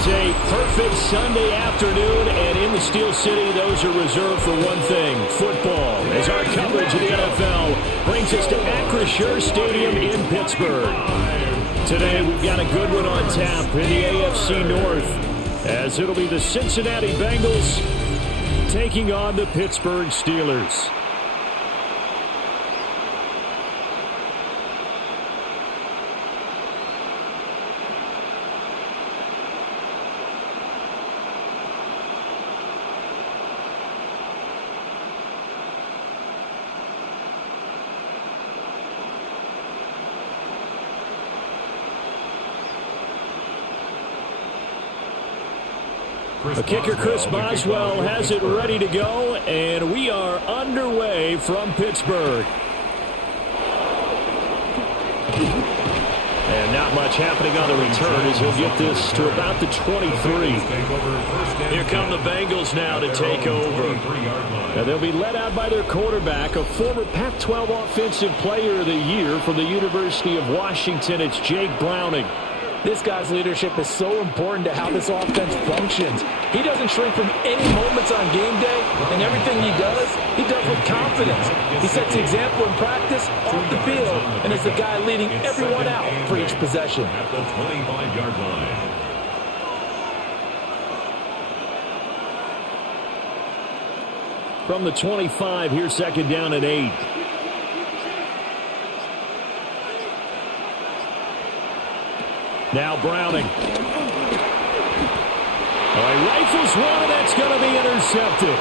is a perfect Sunday afternoon, and in the Steel City, those are reserved for one thing, football, as our coverage of the NFL brings us to Acrisure Stadium in Pittsburgh. Today, we've got a good one on tap in the AFC North, as it'll be the Cincinnati Bengals taking on the Pittsburgh Steelers. The kicker, Chris Boswell, has it ready to go, and we are underway from Pittsburgh. And not much happening on the return as he'll get this to about the 23. Here come the Bengals now to take over. Now they'll be led out by their quarterback, a former Pac-12 Offensive Player of the Year from the University of Washington. It's Jake Browning. This guy's leadership is so important to how this offense functions. He doesn't shrink from any moments on game day, and everything he does with confidence. He sets the example in practice, off the field, and is the guy leading everyone out for each possession. At the 25-yard line. From the 25, here's second down and 8. Now Browning. He rifles one, and that's going to be intercepted.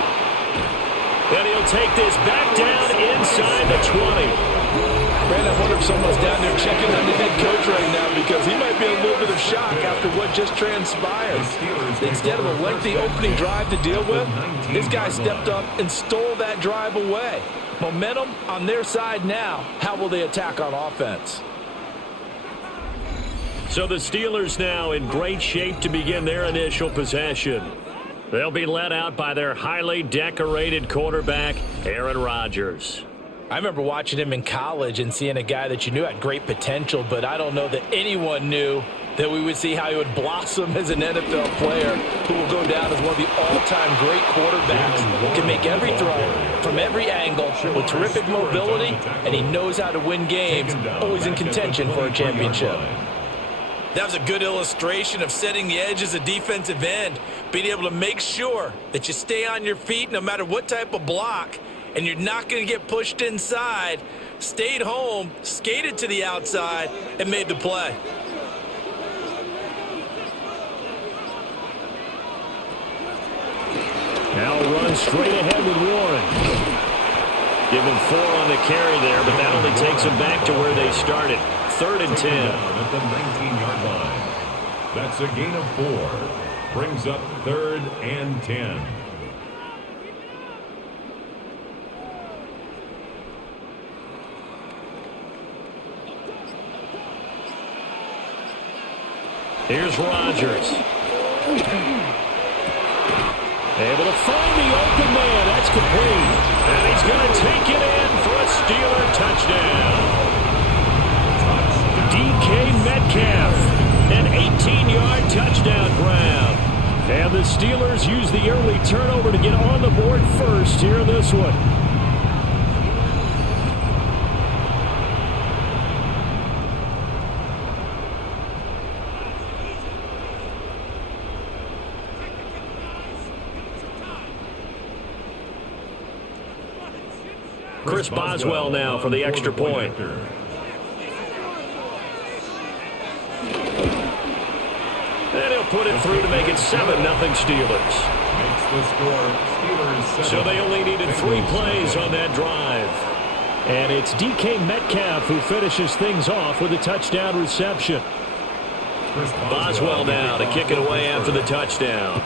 And he'll take this back down inside the 20. Man, I wonder if someone's down there checking on the head coach right now, because he might be in a little bit of shock after what just transpired. Instead of a lengthy opening drive to deal with, this guy stepped up and stole that drive away. Momentum on their side now. How will they attack on offense? So the Steelers now in great shape to begin their initial possession. They'll be led out by their highly decorated quarterback, Aaron Rodgers. I remember watching him in college and seeing a guy that you knew had great potential, but I don't know that anyone knew that we would see how he would blossom as an NFL player who will go down as one of the all-time great quarterbacks who can make every throw from every angle with terrific mobility, and he knows how to win games, always in contention for a championship. That was a good illustration of setting the edge as a defensive end, being able to make sure that you stay on your feet no matter what type of block, and you're not going to get pushed inside. Stayed home, skated to the outside, and made the play. Now run straight ahead with Warren. Give him 4 on the carry there, but that only takes him back to where they started. 3rd and 10. At the 19-yard line. That's a gain of 4. Brings up 3rd and 10. Here's Rodgers. Able to find the open man. That's complete. And he's going to take it in for a Steeler touchdown. DK Metcalf, an 18-yard touchdown grab. And the Steelers use the early turnover to get on the board first here in this one. Chris Boswell now for the extra point. And he'll put it through to make it 7-0 Steelers. So they only needed 3 plays on that drive. And it's DK Metcalf who finishes things off with a touchdown reception. Boswell now to kick it away after the touchdown.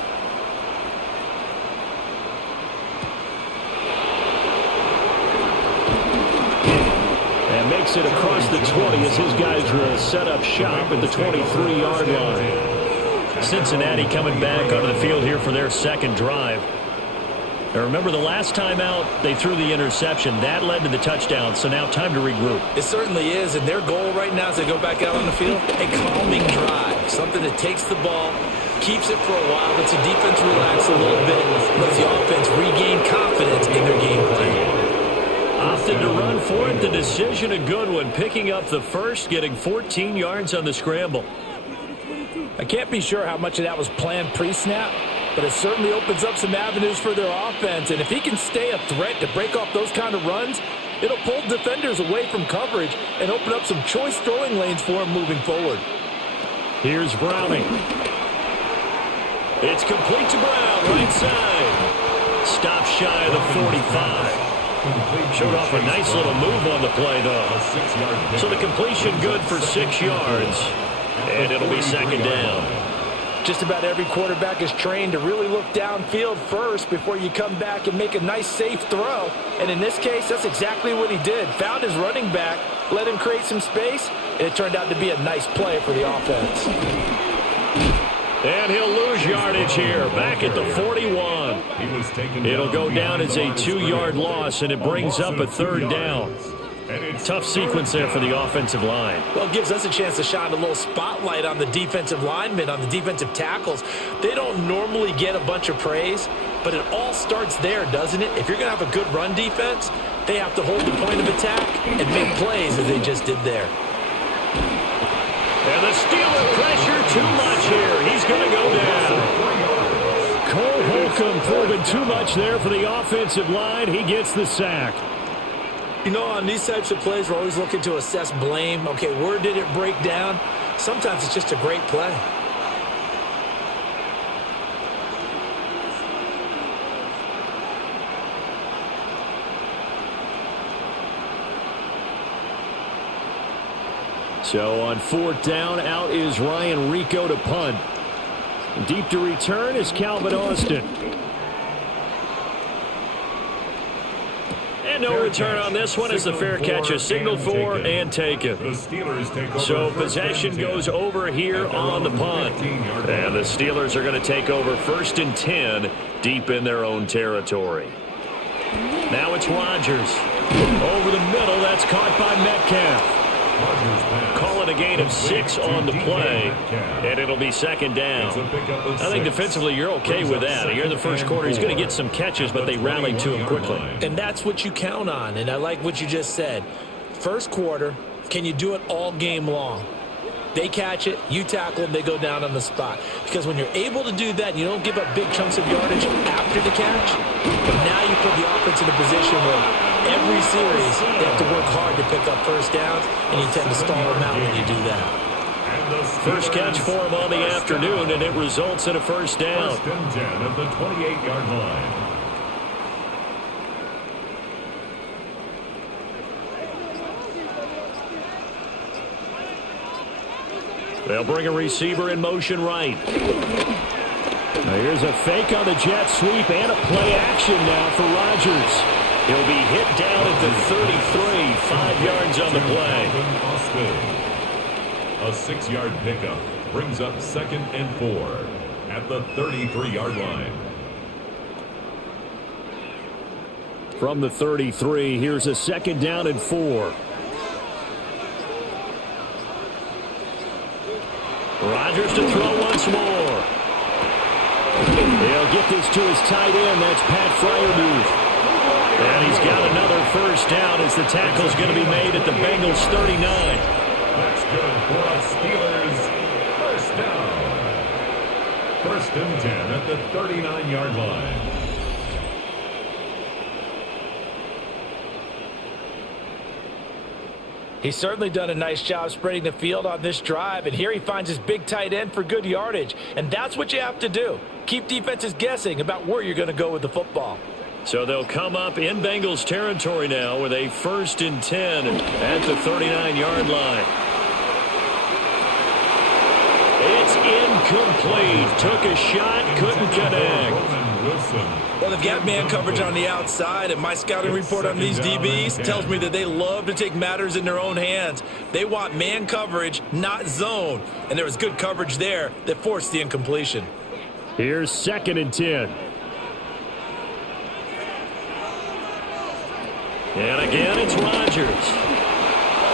And makes it across the 20 as his guys will set up shop at the 23-yard line. Cincinnati coming back onto the field here for their second drive. Now remember, the last time out, they threw the interception. That led to the touchdown, so now time to regroup. It certainly is, and their goal right now as they go back out on the field, a calming drive. kickoff, something that takes the ball, keeps it for a while, lets the defense relax a little bit, lets the offense regain confidence in their game plan. Opted to run for it. The decision a good one, picking up the first, getting 14 yards on the scramble. I can't be sure how much of that was planned pre-snap, but it certainly opens up some avenues for their offense. And if he can stay a threat to break off those kind of runs, it'll pull defenders away from coverage and open up some choice throwing lanes for him moving forward. Here's Browning. It's complete to Brown, right side. Stop shy of the 45. Showed off a nice little move on the play, though. So the completion good for 6 yards. And it'll be second down. Just about every quarterback is trained to really look downfield first before you come back and make a nice, safe throw. And in this case, that's exactly what he did. Found his running back, let him create some space, and it turned out to be a nice play for the offense. And he'll lose yardage here, back at the 41. It'll go down as a 2-yard loss, and it brings up a third down. Tough sequence there for the offensive line. Well, it gives us a chance to shine a little spotlight on the defensive linemen, on the defensive tackles. They don't normally get a bunch of praise, but it all starts there, doesn't it? If you're going to have a good run defense, they have to hold the point of attack and make plays as they just did there. And the Steeler pressure too much here. He's going to go down. Cole Holcomb proving too much there for the offensive line. He gets the sack. You know, on these types of plays, we're always looking to assess blame. Okay, where did it break down? Sometimes it's just a great play. So on 4th down, out is Ryan Rico to punt. Deep to return is Calvin Austin. And no return on this one as the fair catch is signaled for and taken. So possession goes over here on the punt. And the Steelers are going to take over 1st and 10 deep in their own territory. Now it's Rodgers. Over the middle, that's caught by Metcalf. Call it a gain of 6 on the play, and it'll be second down. I think defensively you're okay with that. Here in the first quarter, he's going to get some catches, but they rallied to him quickly. And that's what you count on, and I like what you just said. First quarter, can you do it all game long? They catch it, you tackle them, they go down on the spot. Because when you're able to do that, you don't give up big chunks of yardage after the catch. But now you put the offense in a position where every series they have to work hard to pick up first downs, and you tend to stall them out when you do that. First catch for him on the afternoon, and it results in a first down. 1st and 10 at the 28-yard line. They'll bring a receiver in motion right. Now here's a fake on the jet sweep and a play action now for Rodgers. He'll be hit down at the 33, 5 yards on the play. A 6-yard pickup brings up 2nd and 4 at the 33-yard line. From the 33, here's a 2nd down and 4. Rodgers to throw once more. He'll get this to his tight end. That's Pat Freiermuth. And he's got another first down as the tackle's going to be made at the Bengals 39. That's good for us Steelers. First down. 1st and 10 at the 39-yard line. He's certainly done a nice job spreading the field on this drive, and here he finds his big tight end for good yardage. And that's what you have to do. Keep defenses guessing about where you're going to go with the football. So they'll come up in Bengals territory now with a 1st and 10 at the 39-yard line. It's incomplete. Took a shot, couldn't connect. Well, they've got man coverage on the outside, and my scouting report on these DBs tells me that they love to take matters in their own hands. They want man coverage, not zone. And there was good coverage there that forced the incompletion. Here's 2nd and 10. And again, it's Rodgers.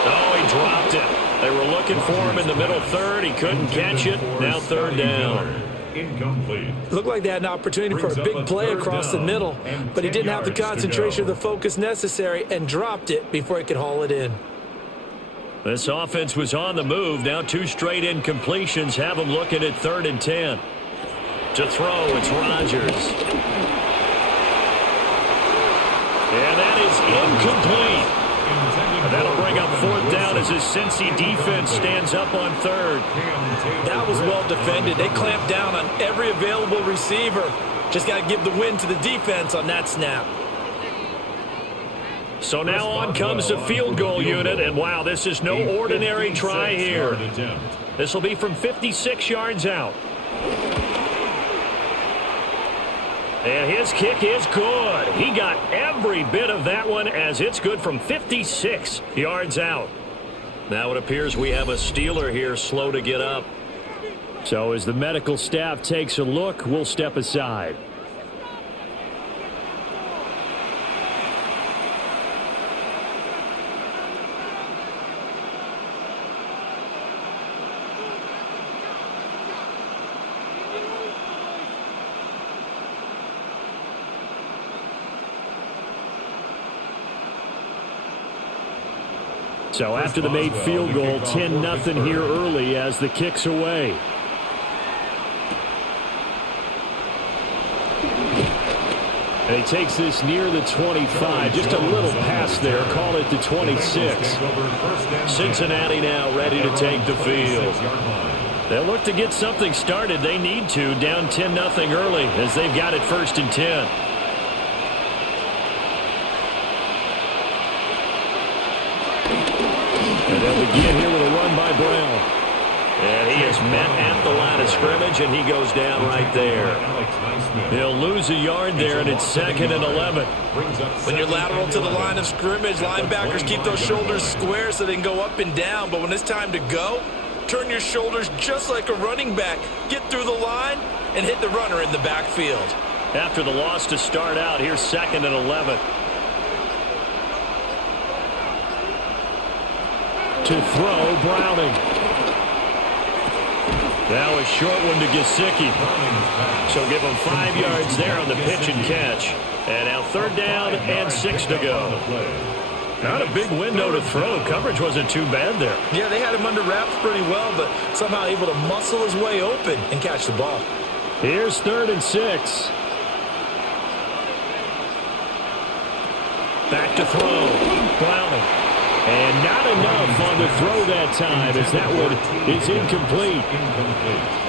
Oh, he dropped it. They were looking for him in the middle third. He couldn't catch it. Now third down. Incomplete. Looked like they had an opportunity for a big play across the middle, but he didn't have the concentration or the focus necessary and dropped it before he could haul it in. This offense was on the move. Now 2 straight incompletions have them looking at 3rd and 10. To throw, it's Rodgers. And that is incomplete. And that'll bring up 4th down as his Cincy defense stands up on 3rd. That was well defended. They clamped down on every available receiver. Just got to give the win to the defense on that snap. So now on comes the field goal unit, and wow, this is no ordinary try here. This will be from 56 yards out. And his kick is good. He got every bit of that one as it's good from 56 yards out. Now it appears we have a Steeler here slow to get up. So as the medical staff takes a look, we'll step aside. So after the made field goal, 10-0 here early as the kick's away. And he takes this near the 25. Just a little pass there. Call it the 26. Cincinnati now ready to take the field. They'll look to get something started. They need to. Down 10-0 early as they've got it 1st and 10. And they'll begin here with a run by Brown. And he is met at the line of scrimmage, and he goes down right there. He'll lose a yard there, and it's 2nd and 11. When you're lateral to the line of scrimmage, linebackers keep those shoulders square so they can go up and down. But when it's time to go, turn your shoulders just like a running back. Get through the line and hit the runner in the backfield. After the loss to start out, here's 2nd and 11. To throw, Browning. Now a short one to Gesicki. So give him 5 yards there on the pitch and catch. And now 3rd down and 6 to go. Not a big window to throw. Coverage wasn't too bad there. Yeah, they had him under wraps pretty well, but somehow able to muscle his way open and catch the ball. Here's 3rd and 6. Back to throw. Browning. And not enough on the throw that time as that one is incomplete.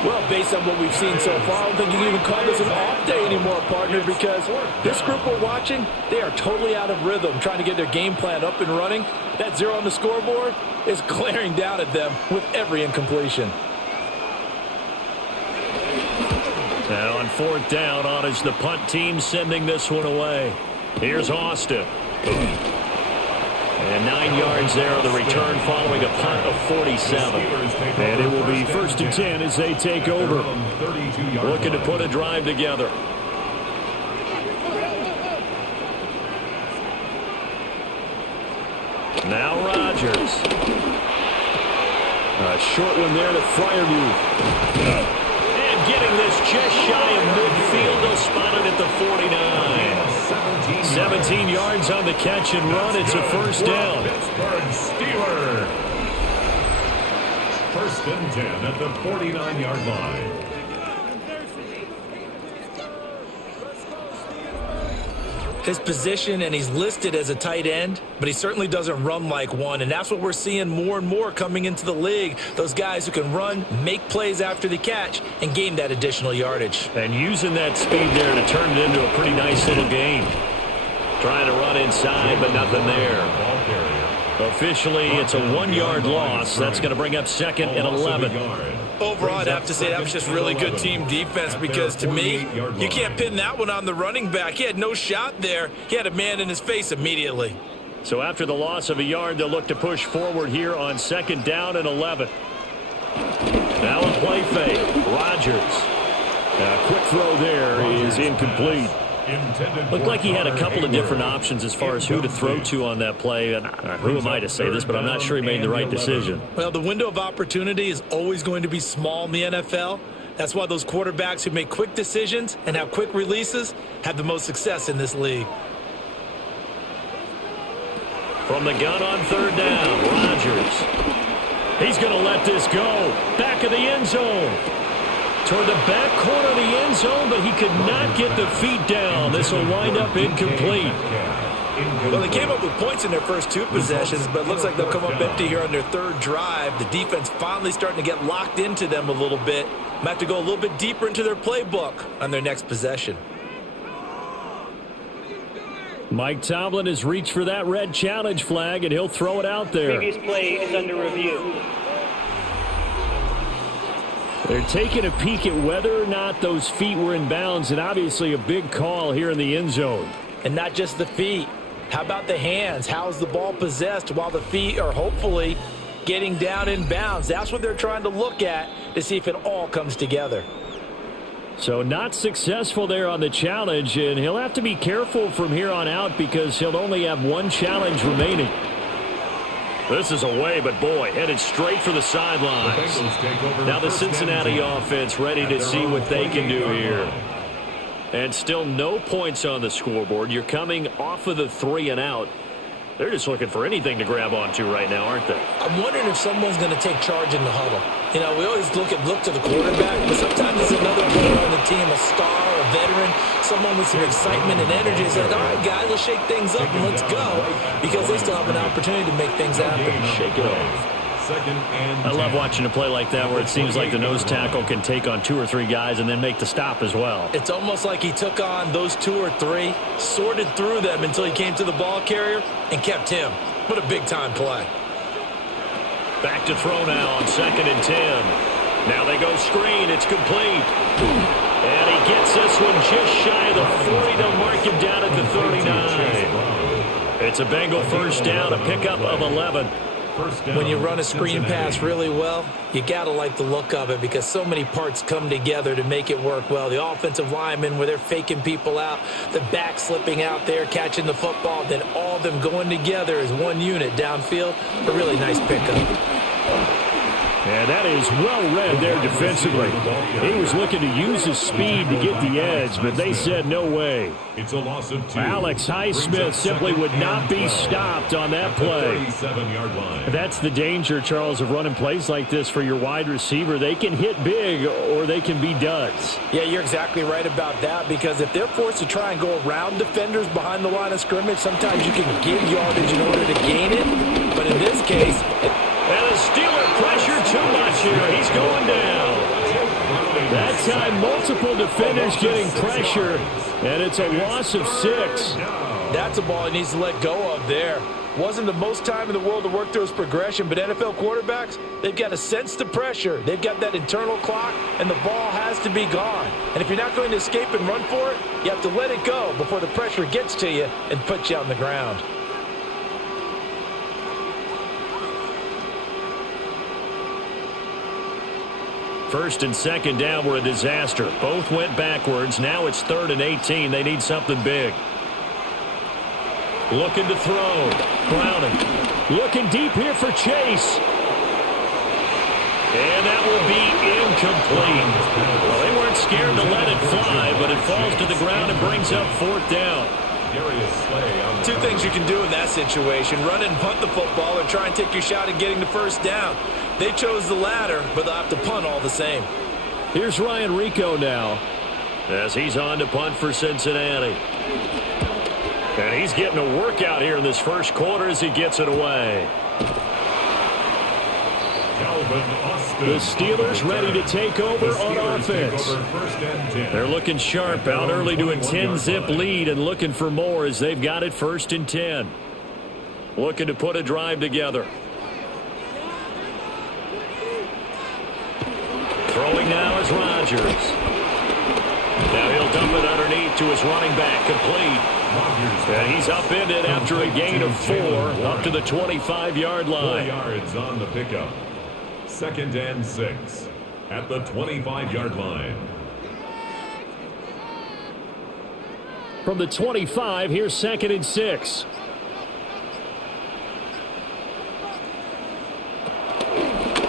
Well, based on what we've seen so far, I don't think you can even call this an off day anymore, partner, because this group we're watching, they are totally out of rhythm, trying to get their game plan up and running. That 0 on the scoreboard is glaring down at them with every incompletion. Now on 4th down, on is the punt team sending this one away. Here's Austin. And 9 yards there on the return following a punt of 47. And it will be 1st and 10 as they take over. Looking to put a drive together. Now Rodgers. A short one there to Freiermuth. And getting this just shy of midfield. They'll spot it at the 49. 17 yards on the catch and run. It's a 1st down. Pittsburgh Steelers. 1st and 10 at the 49-yard line. His position, and he's listed as a tight end, but he certainly doesn't run like one, and that's what we're seeing more and more coming into the league. Those guys who can run, make plays after the catch, and gain that additional yardage. And using that speed there to turn it into a pretty nice little game. Trying to run inside, but nothing there. Officially, it's a 1-yard loss. That's going to bring up 2nd and 11. Overall, I'd have to say that was just really good team defense because, to me, you can't pin that one on the running back. He had no shot there. He had a man in his face immediately. So after the loss of a yard, they'll look to push forward here on 2nd down and 11. Now a play fake. Rodgers. A quick throw there is incomplete. Looked like he had a couple of different options as far as who to throw to on that play. And who am I to say this, but I'm not sure he made the right decision. Well, the window of opportunity is always going to be small in the NFL. That's why those quarterbacks who make quick decisions and have quick releases have the most success in this league. From the gun on third down, Rodgers. He's going to let this go. Back of the end zone. Toward the back corner of the end zone, but he could not get the feet down. This will wind up incomplete. Well, they came up with points in their first two possessions, but it looks like they'll come up empty here on their third drive. The defense finally starting to get locked into them a little bit. Might have to go a little bit deeper into their playbook on their next possession. Mike Tomlin has reached for that red challenge flag, and he'll throw it out there. Previous play is under review. They're taking a peek at whether or not those feet were in bounds, and obviously a big call here in the end zone. And not just the feet. How about the hands? How's the ball possessed while the feet are hopefully getting down in bounds? That's what they're trying to look at to see if it all comes together. So not successful there on the challenge, and he'll have to be careful from here on out because he'll only have one challenge remaining. This is away, but boy, headed straight for the sidelines. Now the Cincinnati offense ready to see what they can do here. And still no points on the scoreboard. You're coming off of the 3 and out. They're just looking for anything to grab onto right now, aren't they? I'm wondering if someone's going to take charge in the huddle. You know, we always look to the quarterback, but sometimes it's another player on the team, a star, a veteran, someone with some excitement and energy. It's like, all right, guys, let's shake things up and let's go, because they still have an opportunity to make things happen. Shake it off. I love watching a play like that where it seems like the nose tackle can take on 2 or 3 guys and then make the stop as well. It's almost like he took on those 2 or 3, sorted through them until he came to the ball carrier and kept him. What a big-time play. Back to throw now on 2nd and 10. Now they go screen. It's complete. And he gets this one just shy of the 40. They'll mark him down at the 39. It's a Bengal first down, a pickup of 11. When you run a screen pass really well, you got to like the look of it because so many parts come together to make it work well. The offensive linemen where they're faking people out, the back slipping out there, catching the football, then all of them going together as one unit downfield. A really nice pickup. And that is well read there defensively. He was looking to use his speed to get the edge, but they said no way. It's a loss of 2. Alex Highsmith simply would not be stopped on that play. 37-yard line. That's the danger, Charles, of running plays like this for your wide receiver. They can hit big or they can be duds. Yeah, you're exactly right about that because if they're forced to try and go around defenders behind the line of scrimmage, sometimes you can give yardage in order to gain it. But in this case... And the Steeler pressure too much here. He's going down. That time, multiple defenders getting pressure, and it's a loss of 6. That's a ball he needs to let go of there. Wasn't the most time in the world to work through his progression, but NFL quarterbacks, they've got to sense the pressure. They've got that internal clock, and the ball has to be gone. And if you're not going to escape and run for it, you have to let it go before the pressure gets to you and puts you on the ground. First and second down were a disaster. Both went backwards. Now it's 3rd and 18. They need something big. Looking to throw. Browning. Looking deep here for Chase. And that will be incomplete. Well, they weren't scared to let it fly, but it falls to the ground and brings up 4th down. 2 things you can do in that situation. Run and punt the football or try and take your shot at getting the first down. They chose the latter, but they'll have to punt all the same. Here's Ryan Rico now as he's on to punt for Cincinnati. And he's getting a workout here in this first quarter as he gets it away. The Steelers ready to take over on offense. They're looking sharp out early to a 10-zip lead and looking for more as they've got it 1st and 10. Looking to put a drive together. Throwing now is Rodgers. Now he'll dump it underneath to his running back, complete. And he's upended after a gain of 4 up to the 25-yard line. 4 yards on the pickup. 2nd and 6 at the 25-yard line. From the 25, here's 2nd and 6.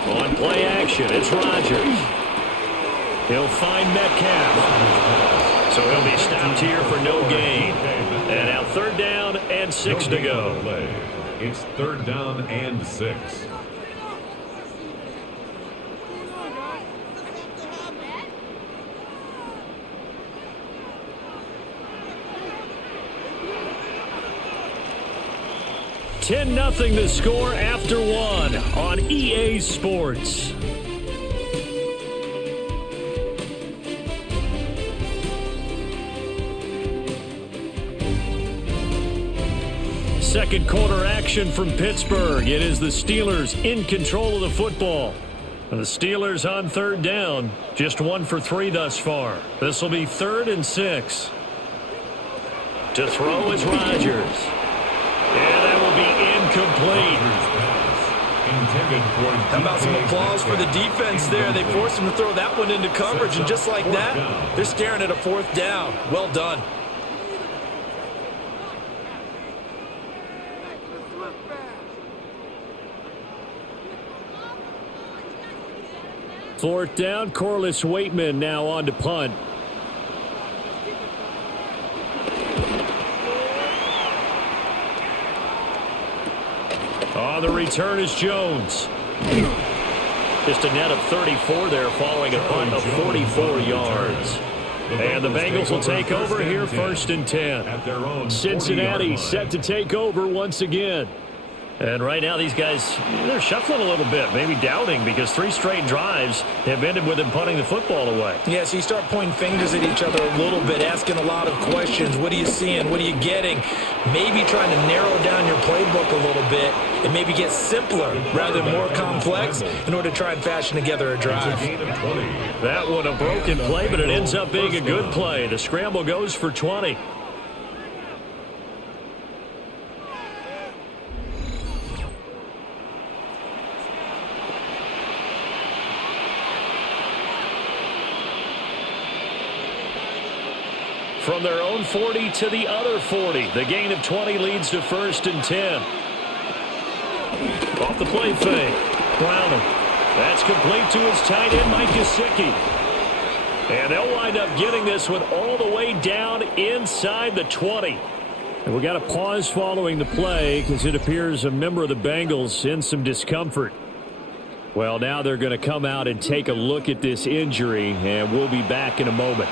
On play action, it's Rodgers. He'll find Metcalf. So he'll be stopped here for no gain. And now 3rd down and 6 to go. It's 3rd down and 6. Nothing to score after 1 on EA Sports. Second quarter action from Pittsburgh. It is the Steelers in control of the football. And the Steelers on 3rd down. Just 1 for 3 thus far. This will be 3rd and 6. To throw is Rodgers. And that will be incomplete. How about some applause for the defense there? They forced him to throw that one into coverage, and just like that, they're staring at a 4th down. Well done. Fourth down, Corliss Waitman now on to punt. On the return is Jones. Just a net of 34 there following a punt of 44 yards. And the Bengals will take over here 1st and 10. Cincinnati set to take over once again. And right now these guys, they're shuffling a little bit, maybe doubting, because 3 straight drives have ended with them punting the football away. Yeah, so you start pointing fingers at each other a little bit, asking a lot of questions. What are you seeing? What are you getting? Maybe trying to narrow down your playbook a little bit and maybe get simpler rather than more complex in order to try and fashion together a drive. That one a broken play, but it ends up being a good play. The scramble goes for 20. From their own 40 to the other 40. The gain of 20 leads to 1st and 10. Off the play fake. Browning. That's complete to his tight end, Mike Gesicki. And they'll wind up getting this one all the way down inside the 20. And we got a pause following the play because it appears a member of the Bengals in some discomfort. Well, now they're going to come out and take a look at this injury, and we'll be back in a moment.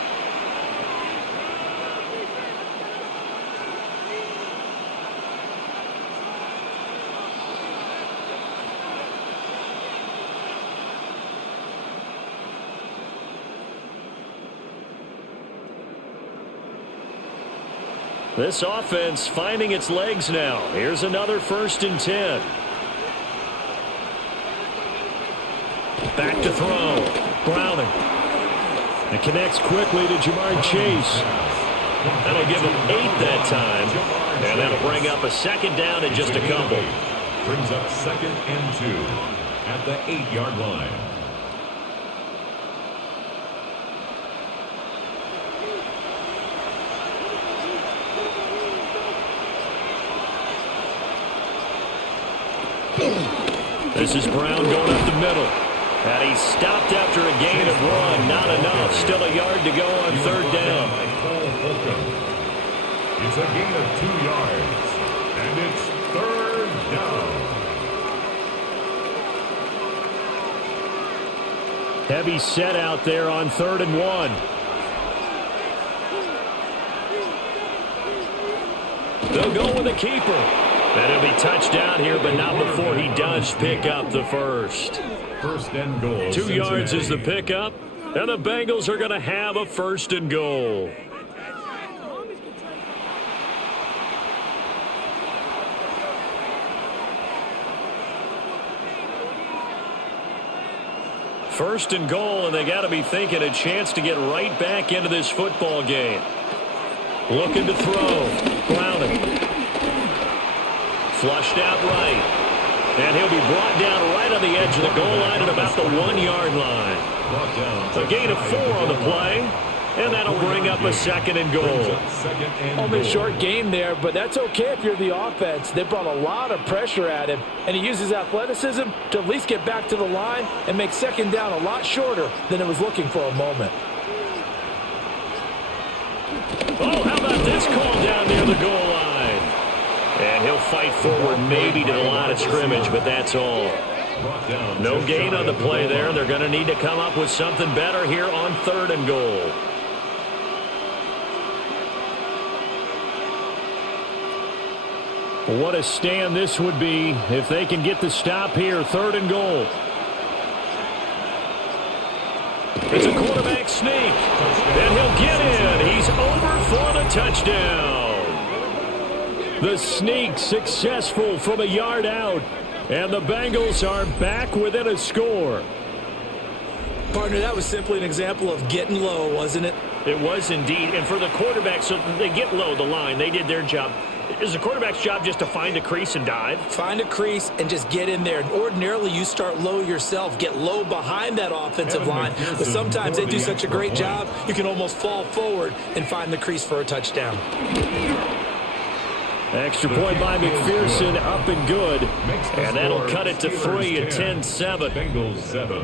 This offense finding its legs now. Here's another 1st and 10. Back to throw. Browning. It connects quickly to Jamar Chase. That'll give him 8 that time. And that'll bring up a 2nd down and just a couple. Brings up 2nd and 2 at the 8-yard line. This is Brown going up the middle. And he's stopped after a gain of 1. Not enough. Still a yard to go on 3rd down. It's a gain of 2 yards. And it's 3rd down. Heavy set out there on 3rd and 1. They'll go with a keeper. And he'll be touched down here, but not before he does pick up the first. 1st and goal. 2 yards is the pickup, and the Bengals are going to have a 1st and goal. First and goal, and they got to be thinking a chance to get right back into this football game. Looking to throw. Browning. Flushed out right. And he'll be brought down right on the edge of the goal line at about the 1-yard line. A gain of 4 on the play. And that'll bring up a second and goal. Only a short game there, but that's okay if you're the offense. They brought a lot of pressure at him, and he uses athleticism to at least get back to the line and make second down a lot shorter than it was looking for a moment. Oh, how about this call down near the goal line? And he'll fight forward maybe to the line of scrimmage, but that's all. No gain on the play there. They're going to need to come up with something better here on 3rd and goal. What a stand this would be if they can get the stop here. 3rd and goal. It's a quarterback sneak. And he'll get in. He's over for the touchdown. The sneak successful from a yard out. And the Bengals are back within a score. Partner, that was simply an example of getting low, wasn't it? It was indeed. And for the quarterback, so they get low the line. They did their job. Is the quarterback's job just to find a crease and dive? Find a crease and just get in there. And ordinarily, you start low yourself, get low behind that offensive line. But sometimes they do such a great job, you can almost fall forward and find the crease for a touchdown. Extra point by McPherson, up and good. And that'll cut it to 3 at 10-7. Bengals 7.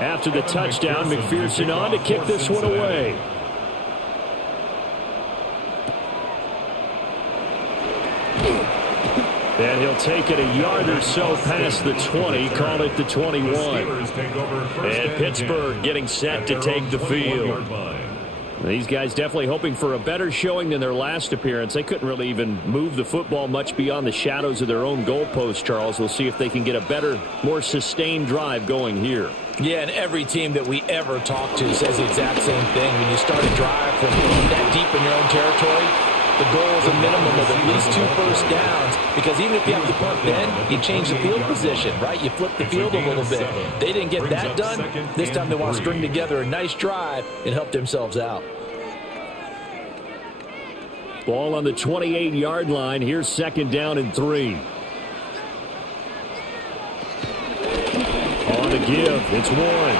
After the touchdown, McPherson on to kick this one away. And he'll take it a yard or so past the 20, call it the 21. And Pittsburgh getting set to take the field. These guys definitely hoping for a better showing than their last appearance. They couldn't really even move the football much beyond the shadows of their own goalpost, Charles. We'll see if they can get a better, more sustained drive going here. Yeah, and every team that we ever talk to says the exact same thing. When you start a drive from that deep in your own territory, the goal is a minimum of at least 2 first downs, because even if you have to punt then, you change the field position, right? You flip the field a little bit. They didn't get that done. This time they want to string together a nice drive and help themselves out. Ball on the 28-yard line. Here's 2nd down and 3. On the give, it's Warren.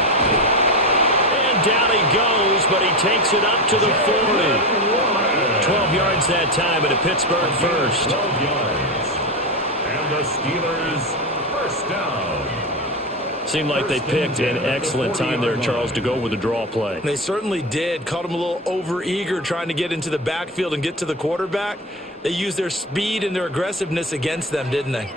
And down he goes, but he takes it up to the 40. 12 yards that time, and a Pittsburgh first. 12 yards. And the Steelers first down. Seemed like they picked an excellent time there, Charles, to go with the draw play. They certainly did. Caught them a little over-eager trying to get into the backfield and get to the quarterback. They used their speed and their aggressiveness against them, didn't they?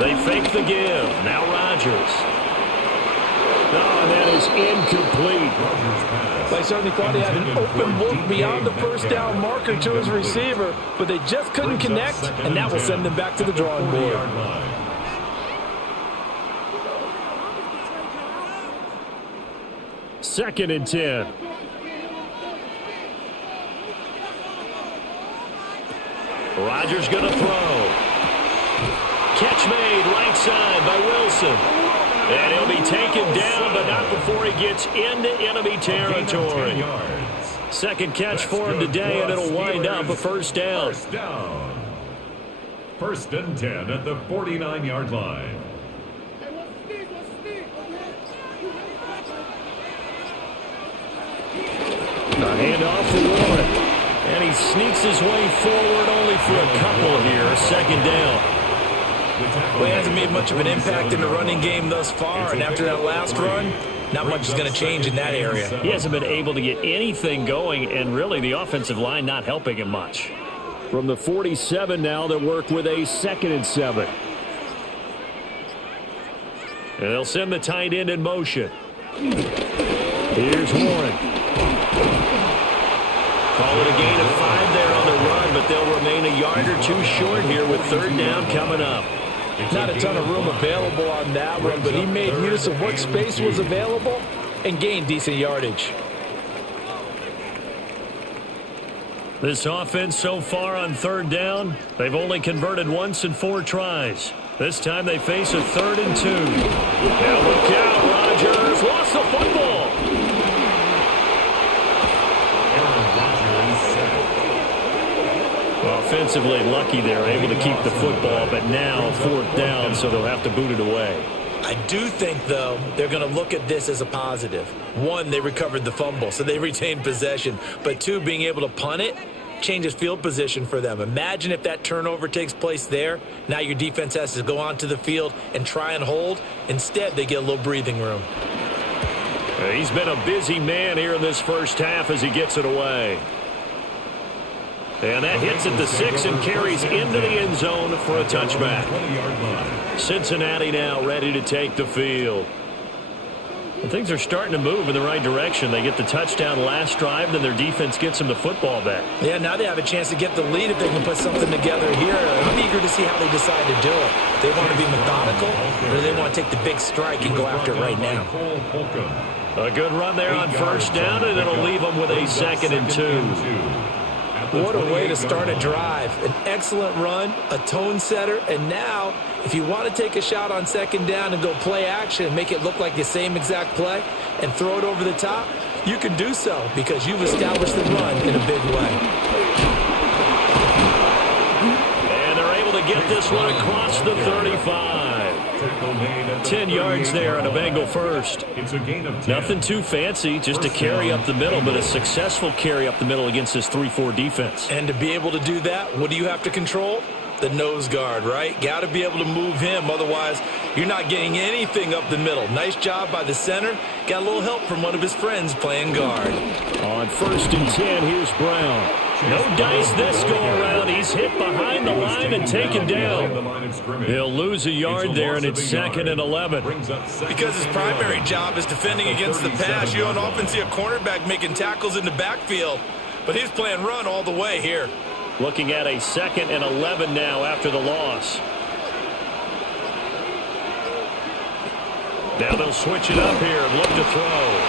They fake the give. Now Rodgers. Oh, and that is incomplete. They certainly thought he had an open look beyond the first down marker to his receiver, but they just couldn't connect, and that will send them back to the drawing board. Second and 10. Rodgers going to throw. Catch made right side by Wilson. And he'll be taken down, but not before he gets into enemy territory. Second catch for him today, and it'll wind up a first down. First and 10 at the 49-yard line. A handoff for Warren. And he sneaks his way forward only for a couple here. 2nd down. Well, he hasn't made much of an impact in the running game thus far, and after that last run, not much is going to change in that area. He hasn't been able to get anything going, and really the offensive line not helping him much. From the 47 now, they'll work with a 2nd and 7. And they'll send the tight end in motion. Here's Warren. Call it a gain of 5 there on the run, but they'll remain a yard or 2 short here with 3rd down coming up. Not a ton of room available on that one, but he made use of what space was available and gained decent yardage. This offense so far on 3rd down, they've only converted once in 4 tries. This time they face a 3rd and 2. Now look out, Rodgers. Rodgers lost the football. Offensively lucky they're able to keep the football, but now 4th down, so they'll have to boot it away. I do think, though, they're going to look at this as a positive. 1, they recovered the fumble, so they retained possession. But 2, being able to punt it changes field position for them. Imagine if that turnover takes place there. Now your defense has to go onto the field and try and hold. Instead, they get a little breathing room. He's been a busy man here in this first half as he gets it away. And that hits at the 6 and carries into the end zone for a touchback. Cincinnati now ready to take the field. And things are starting to move in the right direction. They get the touchdown last drive, then their defense gets them the football back. Yeah, now they have a chance to get the lead if they can put something together here. I'm eager to see how they decide to do it. They want to be methodical, or do they want to take the big strike and go after it right now? A good run there on first down, and it'll leave them with a 2nd and 2. What a way to start a drive. An excellent run, a tone setter, and now if you want to take a shot on 2nd down and go play action and make it look like the same exact play and throw it over the top, you can do so because you've established the run in a big way. And they're able to get this one across the 35. 10 yards there on a Bengal first. Nothing too fancy, just a carry up the middle, but a successful carry up the middle against this 3-4 defense. And to be able to do that, what do you have to control? The nose guard, right? Got to be able to move him, otherwise you're not getting anything up the middle. Nice job by the center. Got a little help from one of his friends playing guard. On 1st and 10, here's Brown. No dice this go-around. He's hit behind the line and taken down. He'll lose a yard there, and it's 2nd and 11. Because his primary job is defending against the pass, you don't often see a cornerback making tackles in the backfield. But he's playing run all the way here. Looking at a 2nd and 11 now after the loss. Now they'll switch it up here and look to throw.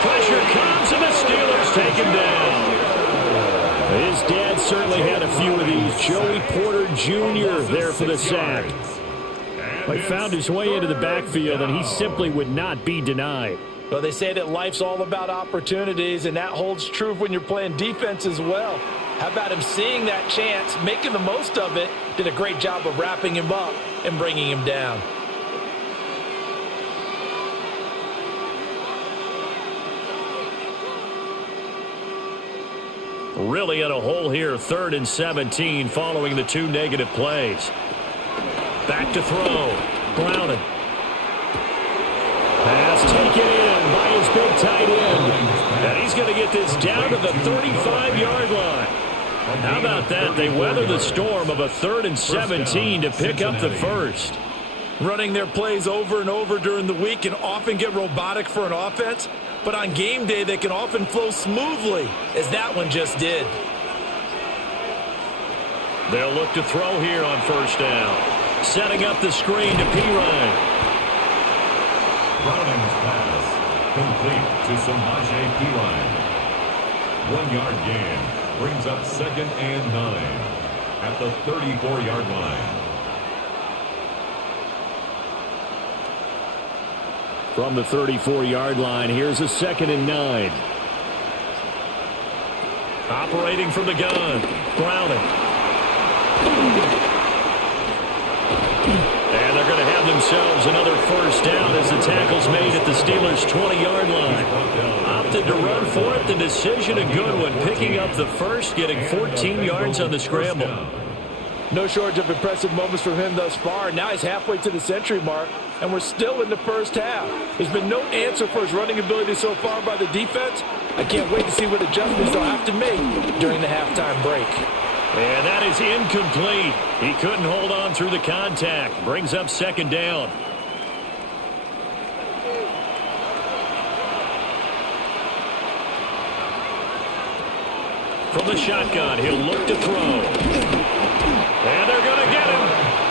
Pressure comes, and the Steelers take him down. His dad certainly had a few of these. Joey Porter Jr. there for the sack. He found his way into the backfield, and he simply would not be denied. Well, they say that life's all about opportunities, and that holds true when you're playing defense as well. How about him seeing that chance, making the most of it, did a great job of wrapping him up and bringing him down. Really in a hole here, 3rd and 17 following the 2 negative plays. Back to throw. Browning. Pass taken in by his big tight end. And he's going to get this down to the 35-yard line. How about that? They weather the storm of a 3rd and 17 to pick up the first. Running their plays over and over during the week can often get robotic for an offense, but on game day they can often flow smoothly, as that one just did. They'll look to throw here on first down. Setting up the screen to Pirine. Browning's pass complete to Samaje Pirine. 1-yard gain brings up 2nd and 9 at the 34-yard line. From the 34-yard line, here's a 2nd and 9. Operating from the gun, Browning. And they're going to have themselves another first down as the tackle's made at the Steelers' 20-yard line. Opted to run for it. The decision a good one, picking up the first, getting 14 yards on the scramble. No shortage of impressive moments from him thus far. Now he's halfway to the century mark, and we're still in the first half. There's been no answer for his running ability so far by the defense. I can't wait to see what adjustments they'll have to make during the halftime break. And that is incomplete. He couldn't hold on through the contact. Brings up 2nd down. From the shotgun, he'll look to throw. And they're going to get him.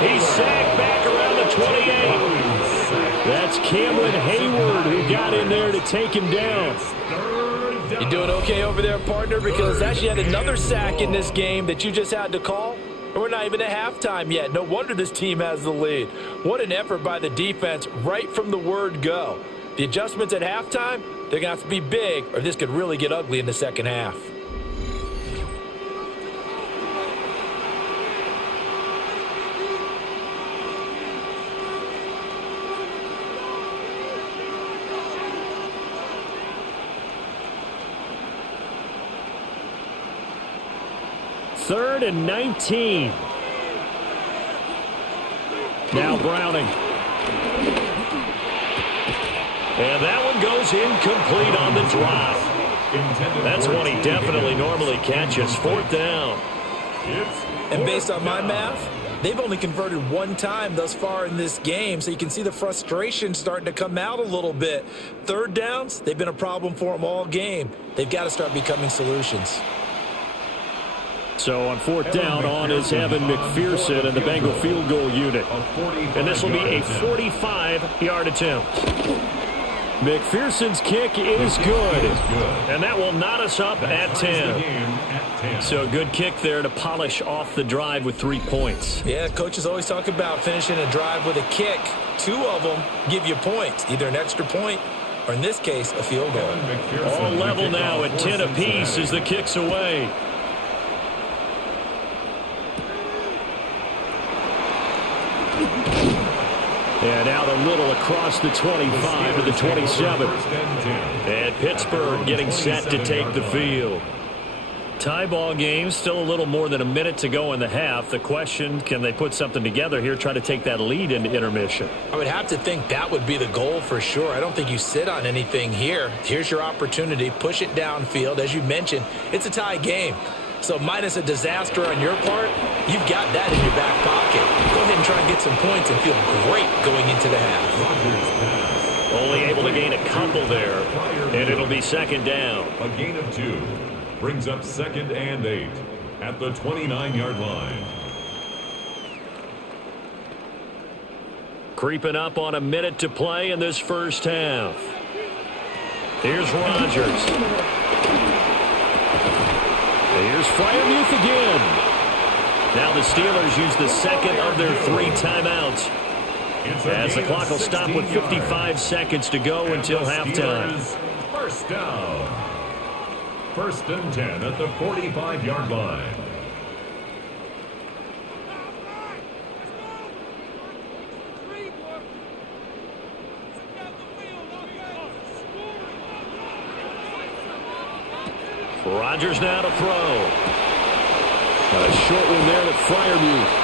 He's sacked back around the 28. That's Cameron Hayward who got in there to take him down. You doing okay over there, partner? Because that's yet another sack in this game that you just had to call. And we're not even at halftime yet. No wonder this team has the lead. What an effort by the defense right from the word go. The adjustments at halftime, they're going to have to be big, or this could really get ugly in the second half. Third and 19. Now Browning. And that one goes incomplete on the drop. That's one he definitely normally catches. Fourth down. And based on my math, they've only converted one time thus far in this game, so you can see the frustration starting to come out a little bit. Third downs, they've been a problem for them all game. They've got to start becoming solutions. So on fourth down, on is Evan McPherson and the Bengal field goal unit. And this will be a 45-yard attempt. McPherson's kick is good. And that will knot us up at 10. So good kick there to polish off the drive with 3 points. Yeah, coaches always talk about finishing a drive with a kick. 2 of them give you points, either an extra point or, in this case, a field goal. All level now at 10 apiece as the kick's away. And out a little across the 25 to the 27. And Pittsburgh getting set to take the field. Tie ball game, still a little more than a minute to go in the half. The question, can they put something together here, try to take that lead into intermission? I would have to think that would be the goal for sure. I don't think you sit on anything here. Here's your opportunity. Push it downfield. As you mentioned, it's a tie game. So minus a disaster on your part, you've got that in your back pocket. Go ahead and try and get some points and feel great going into the half. Only able to gain a couple there, and it'll be second down. A gain of 2 brings up 2nd and 8 at the 29-yard line. Creeping up on a minute to play in this first half. Here's Rodgers. Here's Freiermuth again. Now the Steelers use the second of their 3 timeouts. As the clock will stop with 55 seconds to go until halftime. First down. 1st and 10 at the 45-yard line. Rodgers now to throw. A short one there to Freiermuth.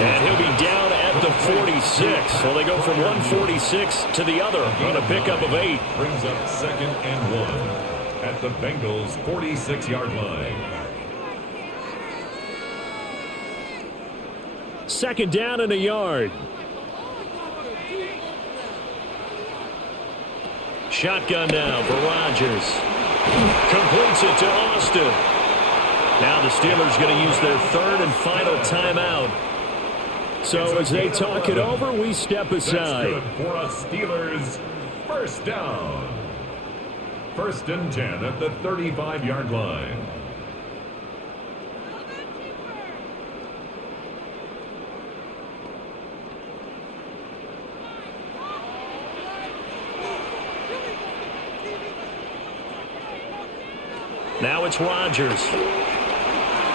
And he'll be down at the 46. So they go from 146 to the other on a pickup of 8. Brings up 2nd and 1 at the Bengals' 46-yard line. Second down and a yard. Shotgun now for Rodgers. Completes it to Austin. Now the Steelers going to use their 3rd and final timeout. So as they talk it over, we step aside. That's good for a Steelers first down. 1st and 10 at the 35-yard line. Now it's Rodgers.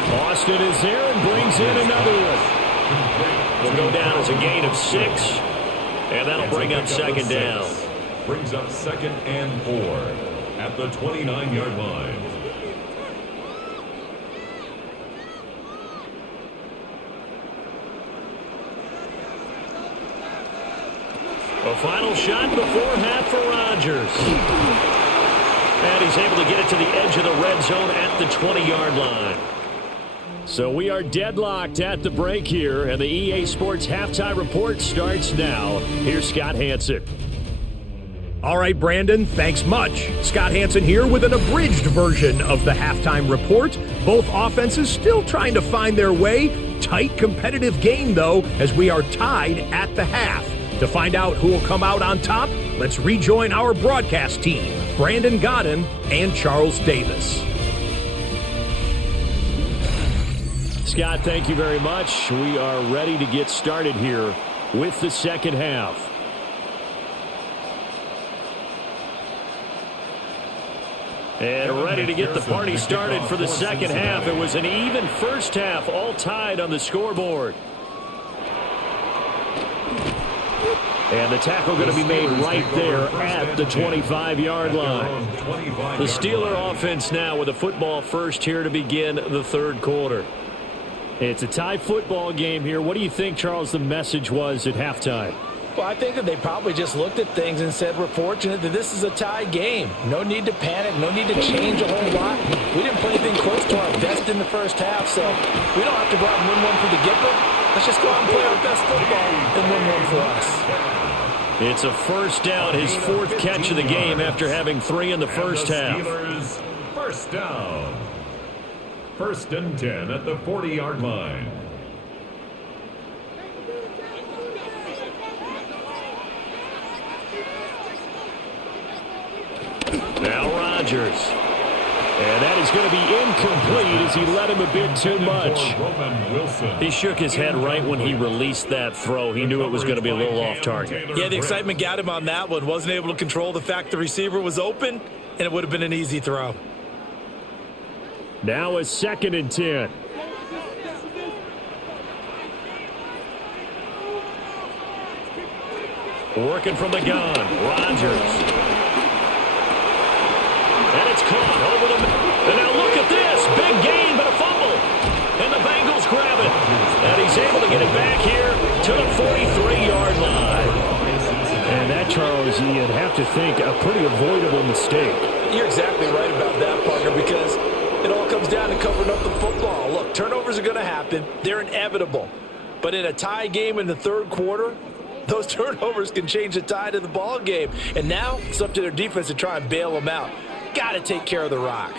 Austin is there and brings in another one. Will go down as a gain of 6. And that'll bring up second down. Brings up 2nd and 4 at the 29-yard line. A final shot before half for Rodgers. And he's able to get it to the edge of the red zone at the 20-yard line. So we are deadlocked at the break here, and the EA Sports Halftime Report starts now. Here's Scott Hansen. All right, Brandon, thanks much. Scott Hansen here with an abridged version of the Halftime Report. Both offenses still trying to find their way. Tight, competitive game, though, as we are tied at the half. To find out who will come out on top, let's rejoin our broadcast team, Brandon Godden and Charles Davis. Scott, thank you very much. We are ready to get started here with the second half. And ready to get the party started for the second half. It was an even first half, all tied on the scoreboard. And the tackle going to be made right there at the 25-yard line. The Steeler offense now with a football first here to begin the third quarter. It's a tie football game here. What do you think, Charles, the message was at halftime? Well, I think that they probably just looked at things and said, we're fortunate that this is a tie game. No need to panic. No need to change a whole lot. We didn't play anything close to our best in the first half, so we don't have to go out and win one for the get-go. Let's just go out and play our best football and win one for us. It's a first down, his fourth catch of the game after having 3 in the first half. Steelers first down. 1st and 10 at the 40-yard line. Now Rodgers. And that is going to be incomplete as he let him a bit too much. He shook his head right when he released that throw. He knew it was going to be a little off target. Yeah, the excitement got him on that one. Wasn't able to control the fact the receiver was open, and it would have been an easy throw. Now a 2nd and 10. Working from the gun, Rodgers. And it's caught over the middle. And now look at this. Big gain, but a fumble. And the Bengals grab it. And he's able to get it back here to the 43-yard line. And that, Charles, you'd have to think a pretty avoidable mistake. You're exactly right about that, partner, because it all comes down to covering up the football. Look, turnovers are going to happen. They're inevitable. But in a tie game in the third quarter, those turnovers can change the tide of the ball game. And now it's up to their defense to try and bail them out. Got to take care of the rock.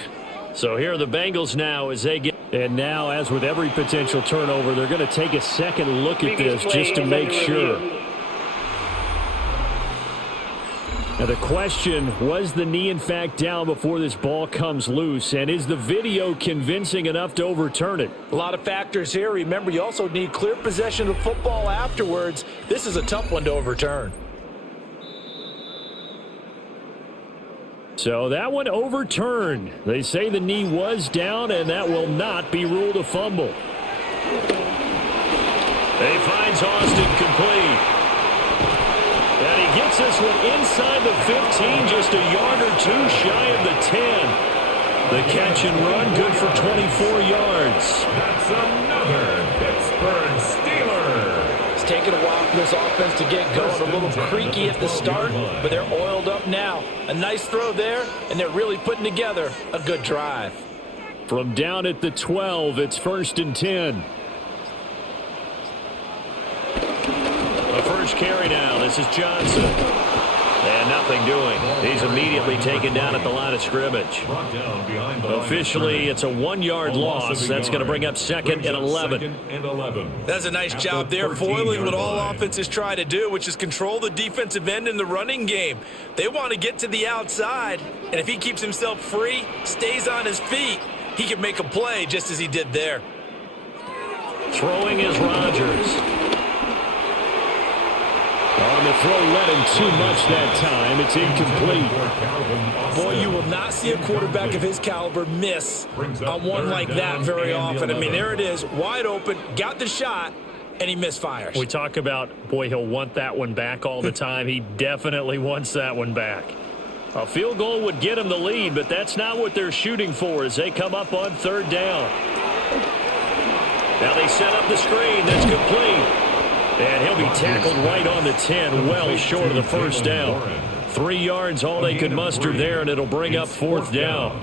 So here are the Bengals now as they get. And now, as with every potential turnover, they're going to take a second look at this just to make sure. Now the question, was the knee in fact down before this ball comes loose? And is the video convincing enough to overturn it? A lot of factors here. Remember, you also need clear possession of football afterwards. This is a tough one to overturn. So that one overturned. They say the knee was down, and that will not be ruled a fumble. He finds Austin complete. And he gets this one inside the 15, just a yard or two shy of the 10. The catch and run, good for 24 yards. That's another Pittsburgh Steeler. It's taken a while for this offense to get going. A little creaky at the start, but they're oiled up now. A nice throw there, and they're really putting together a good drive. From down at the 12, it's 1st and 10. The first carry now. This is Johnson. And nothing doing. He's immediately taken down at the line of scrimmage. Officially, it's a 1-yard loss. That's going to bring up 2nd and 11. That's a nice job there, foiling what all offenses try to do, which is control the defensive end in the running game. They want to get to the outside, and if he keeps himself free, stays on his feet, he can make a play just as he did there. Throwing is Rodgers. On the throw, led him too much that time. It's incomplete. Boy, you will not see a quarterback of his caliber miss on one like that very often. I mean, there it is, wide open, got the shot, and he misfires. We talk about, boy, he'll want that one back all the time. He definitely wants that one back. A field goal would get him the lead, but that's not what they're shooting for as they come up on 3rd down. Now they set up the screen. That's complete. And he'll be tackled right on the 10, well short of the first down. 3 yards, all they could muster there, and it'll bring up 4th down.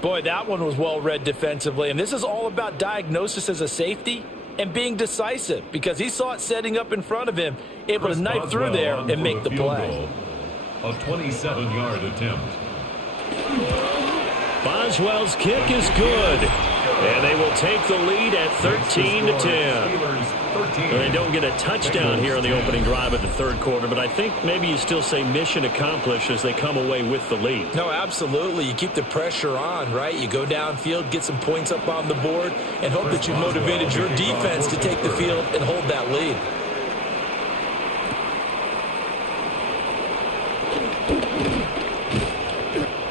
Boy, that one was well read defensively, and this is all about diagnosis as a safety and being decisive because he saw it setting up in front of him, able to knife through there and make the play. A 27-yard attempt. Boswell's kick is good. And they will take the lead at 13-10. They don't get a touchdown here on the opening drive of the third quarter, but I think maybe you still say mission accomplished as they come away with the lead. No, absolutely. You keep the pressure on, right? You go downfield, get some points up on the board, and hope that you've motivated your defense to take the field and hold that lead.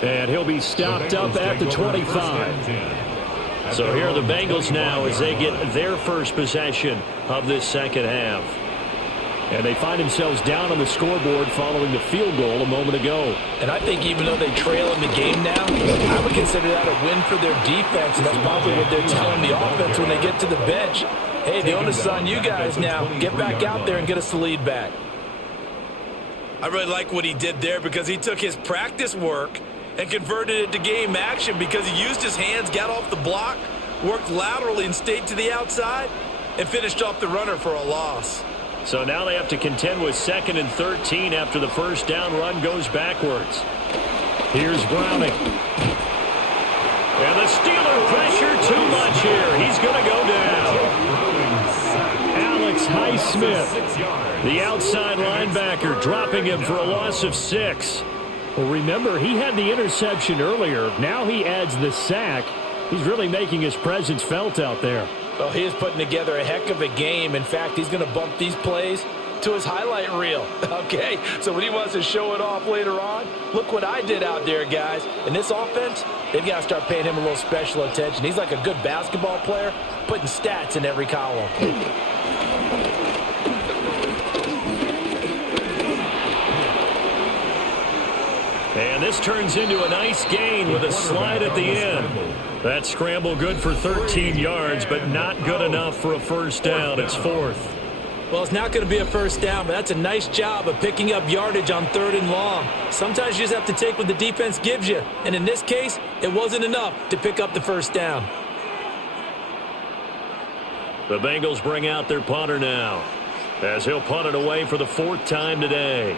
And he'll be stopped up at the 25. So here are the Bengals now as they get their first possession of this second half. And they find themselves down on the scoreboard following the field goal a moment ago. And I think even though they trail in the game now, I would consider that a win for their defense. And that's probably what they're telling the offense when they get to the bench. Hey, the onus is on you guys now. Get back out there and get us the lead back. I really like what he did there because he took his practice work and converted it to game action because he used his hands, got off the block, worked laterally and stayed to the outside, and finished off the runner for a loss. So now they have to contend with 2nd and 13 after the first down run goes backwards. Here's Browning. And the Steeler pressure too much here. He's going to go down. Alex Highsmith, the outside linebacker, dropping him for a loss of 6. Well, remember, he had the interception earlier. Now he adds the sack. He's really making his presence felt out there. Well, he is putting together a heck of a game. In fact, he's going to bump these plays to his highlight reel. Okay, so when he wants to show it off later on, look what I did out there, guys. In this offense, they've got to start paying him a little special attention. He's like a good basketball player, putting stats in every column. And this turns into a nice gain with a slide at the end. That scramble good for 13 yards, but not good enough for a first down. It's 4th. Well, it's not going to be a first down, but that's a nice job of picking up yardage on 3rd and long. Sometimes you just have to take what the defense gives you. And in this case, it wasn't enough to pick up the first down. The Bengals bring out their punter now, as he'll punt it away for the 4th time today.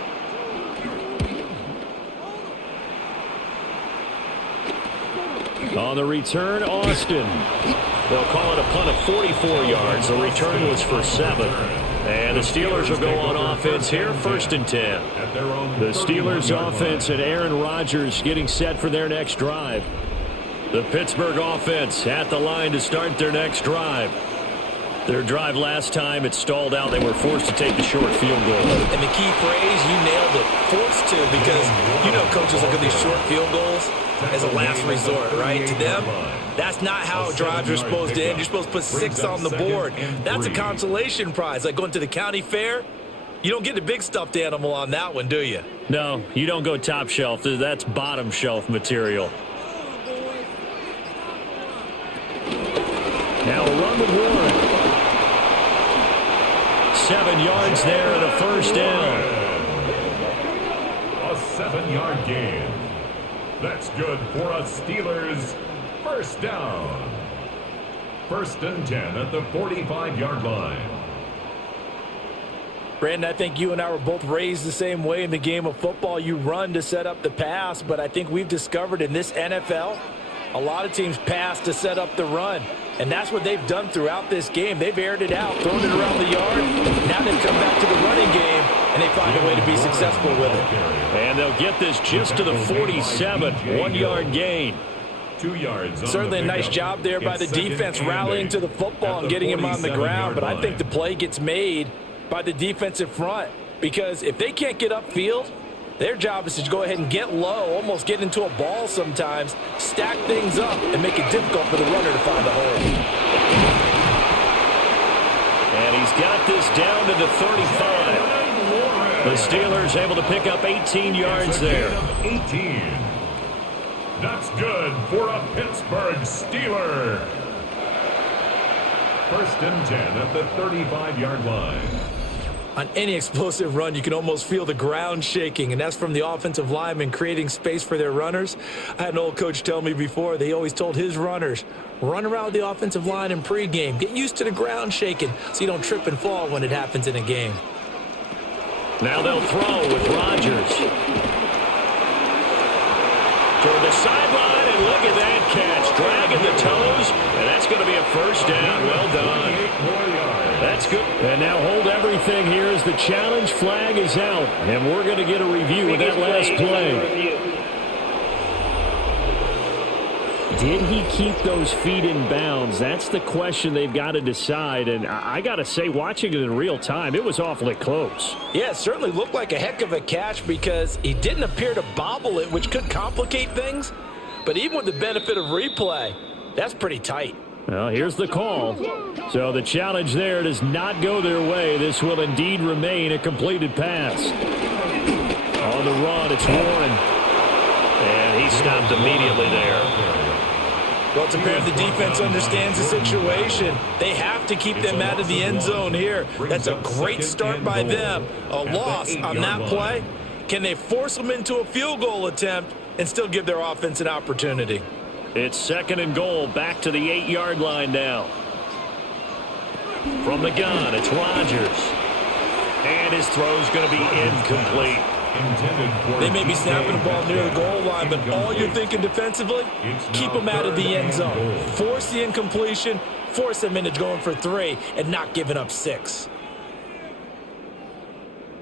On the return, Austin. They'll call it a punt of 44 yards. The return was for 7. And the Steelers will go on offense here, 1st and 10. The Steelers offense and Aaron Rodgers getting set for their next drive. The Pittsburgh offense at the line to start their next drive. Their drive last time, it stalled out. They were forced to take the short field goal. And the key phrase, you nailed it, forced to, because you know coaches look at these short field goals as a last resort, right? To them, that's not how drives are supposed to end. You're supposed to put 6 on the board. That's a consolation prize. Like going to the county fair, you don't get the big stuffed animal on that one, do you? No, you don't go top shelf. That's bottom shelf material. Now a run with Warren. 7 yards there and a first down. A 7-yard gain. That's good for a Steelers first down. 1st and 10 at the 45-yard line. Brandon, I think you and I were both raised the same way in the game of football. You run to set up the pass, but I think we've discovered in this NFL, a lot of teams pass to set up the run. And that's what they've done throughout this game. They've aired it out, thrown it around the yard. Now they've come back to the running game, and they find a way to be successful with it. And they'll get this just to the 47, 1-yard gain. 2 yards. Certainly a nice job there by the defense rallying to the football and getting him on the ground. But I think the play gets made by the defensive front, because if they can't get upfield, their job is to go ahead and get low, almost get into a ball sometimes, stack things up, and make it difficult for the runner to find a hole. And he's got this down to the 35. The Steelers able to pick up 18 yards there. 18. That's good for a Pittsburgh Steeler. 1st and 10 at the 35-yard line. On any explosive run, you can almost feel the ground shaking, and that's from the offensive linemen creating space for their runners. I had an old coach tell me before, they always told his runners, run around the offensive line in pregame. Get used to the ground shaking so you don't trip and fall when it happens in a game. Now they'll throw with Rodgers. Toward the sideline, and look at that catch. Dragging the toes, and that's going to be a first down. Well done. That's good. And now hold everything here as the challenge flag is out. And we're going to get a review of that last play. did he keep those feet in bounds? That's the question they've got to decide. And I got to say, watching it in real time, it was awfully close. Yeah, it certainly looked like a heck of a catch because he didn't appear to bobble it, which could complicate things. But even with the benefit of replay, that's pretty tight. Well, here's the call. So the challenge there does not go their way. This will indeed remain a completed pass. On the run, it's Warren. And he stopped immediately there. Well, it's apparent the defense understands the situation. They have to keep them out of the end zone here. That's a great start by them. A loss on that play. Can they force them into a field goal attempt and still give their offense an opportunity? It's 2nd and goal, back to the 8-yard line now. From the gun, it's Rodgers. And his throw's going to be incomplete. They may be snapping the ball near the goal line, but all you're thinking defensively, keep them out of the end zone. Force the incompletion, force them into going for 3, and not giving up 6.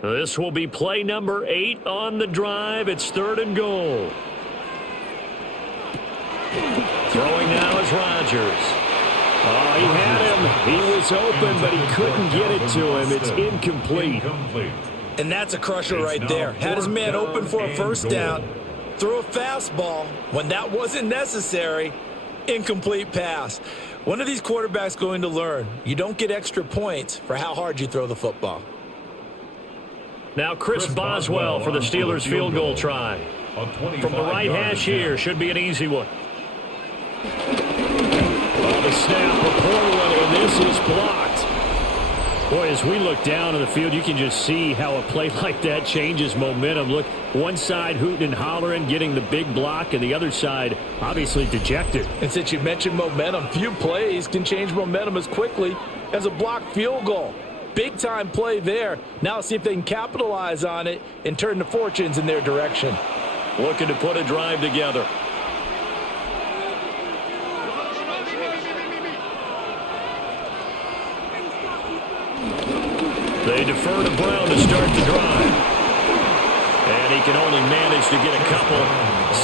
This will be play number 8 on the drive. It's 3rd and goal. Throwing now is Rodgers. Oh, he had him. He was open, but he couldn't get it to him. It's incomplete. And that's a crusher right there. Had his man open for a first down. Threw a fastball when that wasn't necessary. Incomplete pass. When are these quarterbacks going to learn? You don't get extra points for how hard you throw the football. Now Chris Boswell for the Steelers field goal try. From the right hash here, should be an easy one. Oh, the snap, a poor one, and this is blocked. Boy, as we look down on the field, you can just see how a play like that changes momentum. Look, one side hooting and hollering, getting the big block, and the other side obviously dejected. And since you mentioned momentum, few plays can change momentum as quickly as a blocked field goal. Big-time play there. Now see if they can capitalize on it and turn the fortunes in their direction. Looking to put a drive together. They defer to Brown to start the drive. And he can only manage to get a couple.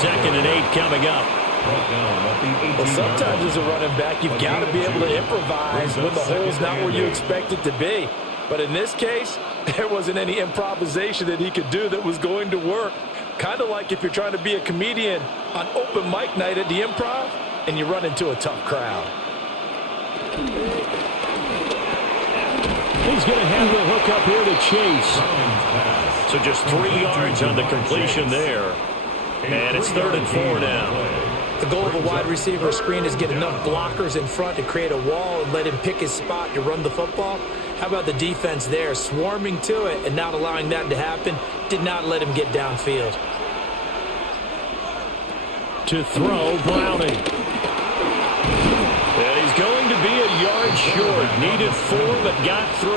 2nd and 8 coming up. Well, sometimes as a running back, you've got to be able to improvise when the hole's not where you expect it to be. But in this case, there wasn't any improvisation that he could do that was going to work. Kind of like if you're trying to be a comedian on open mic night at the Improv and you run into a tough crowd. He's going to have the hook up here to Chase. So just 3 yards on the completion there. And it's 3rd and 4 now. The goal of a wide receiver screen is get enough blockers in front to create a wall and let him pick his spot to run the football. How about the defense there, swarming to it and not allowing that to happen? Did not let him get downfield. To throw, Browning. And he's going to be a yard short. Needed 4, but got 3.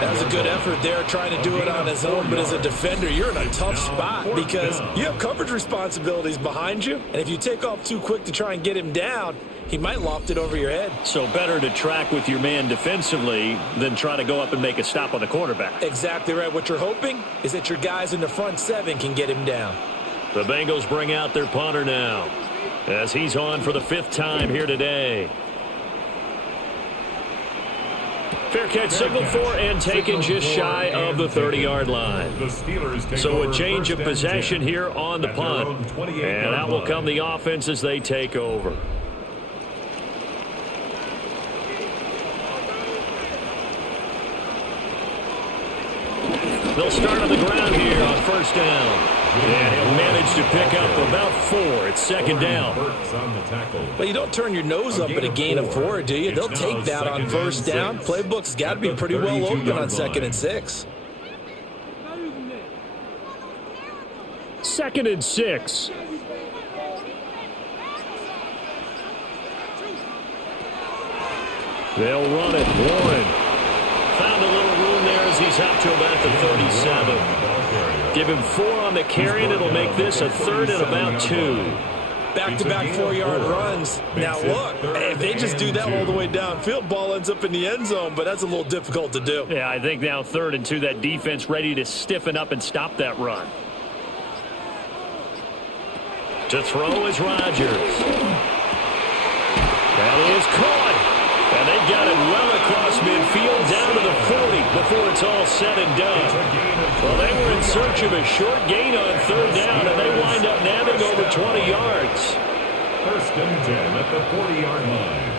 That was a good effort there, trying to do it on his own. But as a defender, you're in a tough spot because you have coverage responsibilities behind you. And if you take off too quick to try and get him down, he might loft it over your head. So better to track with your man defensively than try to go up and make a stop on the quarterback. Exactly right. What you're hoping is that your guys in the front 7 can get him down. The Bengals bring out their punter now as he's on for the 5th time here today. Fair catch signaled for and taken just shy of the 30-yard line. So a change of possession here on the punt. And out will come the offense as they take over. They'll start on the ground here on 1st down. And he'll manage to pick up about 4. It's 2nd down. Well, you don't turn your nose up at a gain of 4, do you? They'll take that on 1st down. Playbook's got to be pretty well open on 2nd and 6. 2nd and 6. They'll run it. Warren found a little room there as he's out to about the 37. Give him 4 on the carry, and it'll make this a 3rd and about 2. Back-to-back 4-yard runs. Now, look, if they just do that all the way downfield, ball ends up in the end zone, but that's a little difficult to do. Yeah, I think now 3rd and 2, that defense ready to stiffen up and stop that run. To throw is Rodgers. That is caught. And they got it well across midfield down to the 40 before it's all said and done. Well, they were in search of a short gain on third down, and they wind up nabbing over 20 yards. First and 10 at the 40-yard line.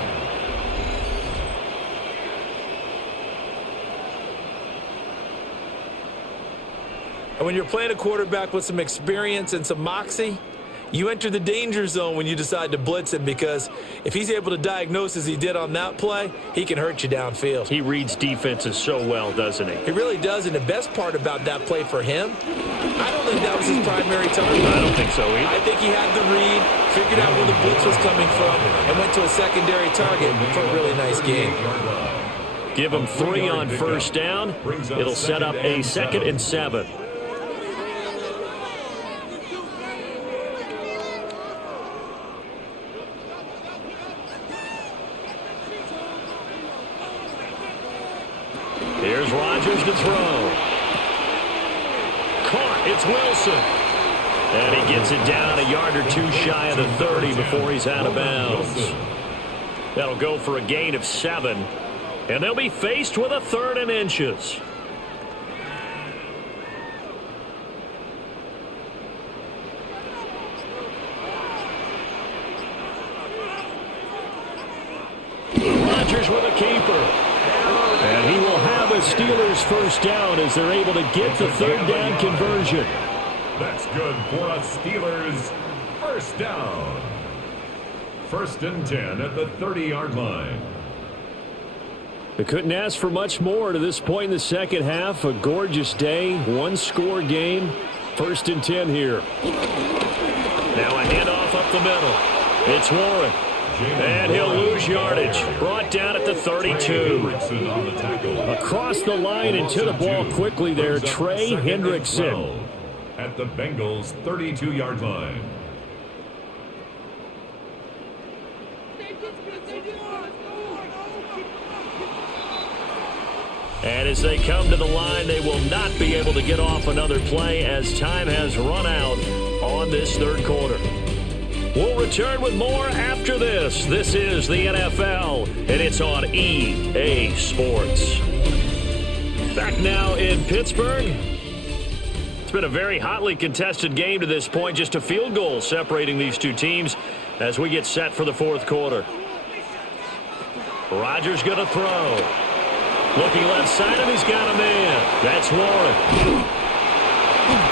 And when you're playing a quarterback with some experience and some moxie, you enter the danger zone when you decide to blitz him, because if he's able to diagnose as he did on that play, he can hurt you downfield. He reads defenses so well, doesn't he? He really does, and the best part about that play for him, I don't think that was his primary target. I don't think so either. I think he had the read, figured out where the blitz was coming from, and went to a secondary target for a really nice game. Give him 3 on first down. It'll set up a 2nd and 7. Here's Rodgers to throw. Caught. It's Wilson. And he gets it down a yard or 2 shy of the 30 before he's out of bounds. That'll go for a gain of 7. And they'll be faced with a 3rd and inches. Rodgers with a keeper. And he will have a Steelers first down as they're able to get the 3rd down conversion. That's good for a Steelers first down. First and 10 at the 30-yard line. They couldn't ask for much more to this point in the second half. A gorgeous day, 1-score game. First and 10 here. Now a handoff up the middle. It's Warren. And he'll lose yardage. Brought down at the 32. Across the line and to the ball quickly there, Trey Hendrickson. At the Bengals' 32-yard line. And as they come to the line, they will not be able to get off another play as time has run out on this 3rd quarter. We'll return with more after this. This is the NFL, and it's on EA Sports. Back now in Pittsburgh. It's been a very hotly contested game to this point. Just a field goal separating these two teams as we get set for the 4th quarter. Rodgers going to throw. Looking left side, and he's got a man. That's Warren.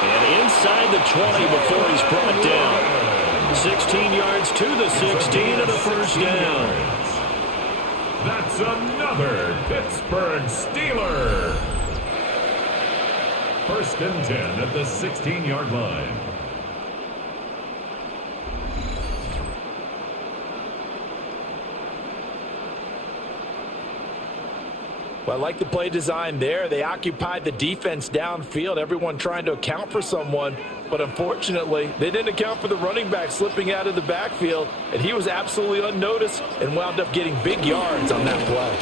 And inside the 20 before he's brought down. 16 yards to the 16 and a first down. That's another Pittsburgh Steeler. First and 10 at the 16-yard line. Well, I like the play design there. They occupied the defense downfield, everyone trying to account for someone. But unfortunately, they didn't account for the running back slipping out of the backfield, and he was absolutely unnoticed and wound up getting big yards on that play.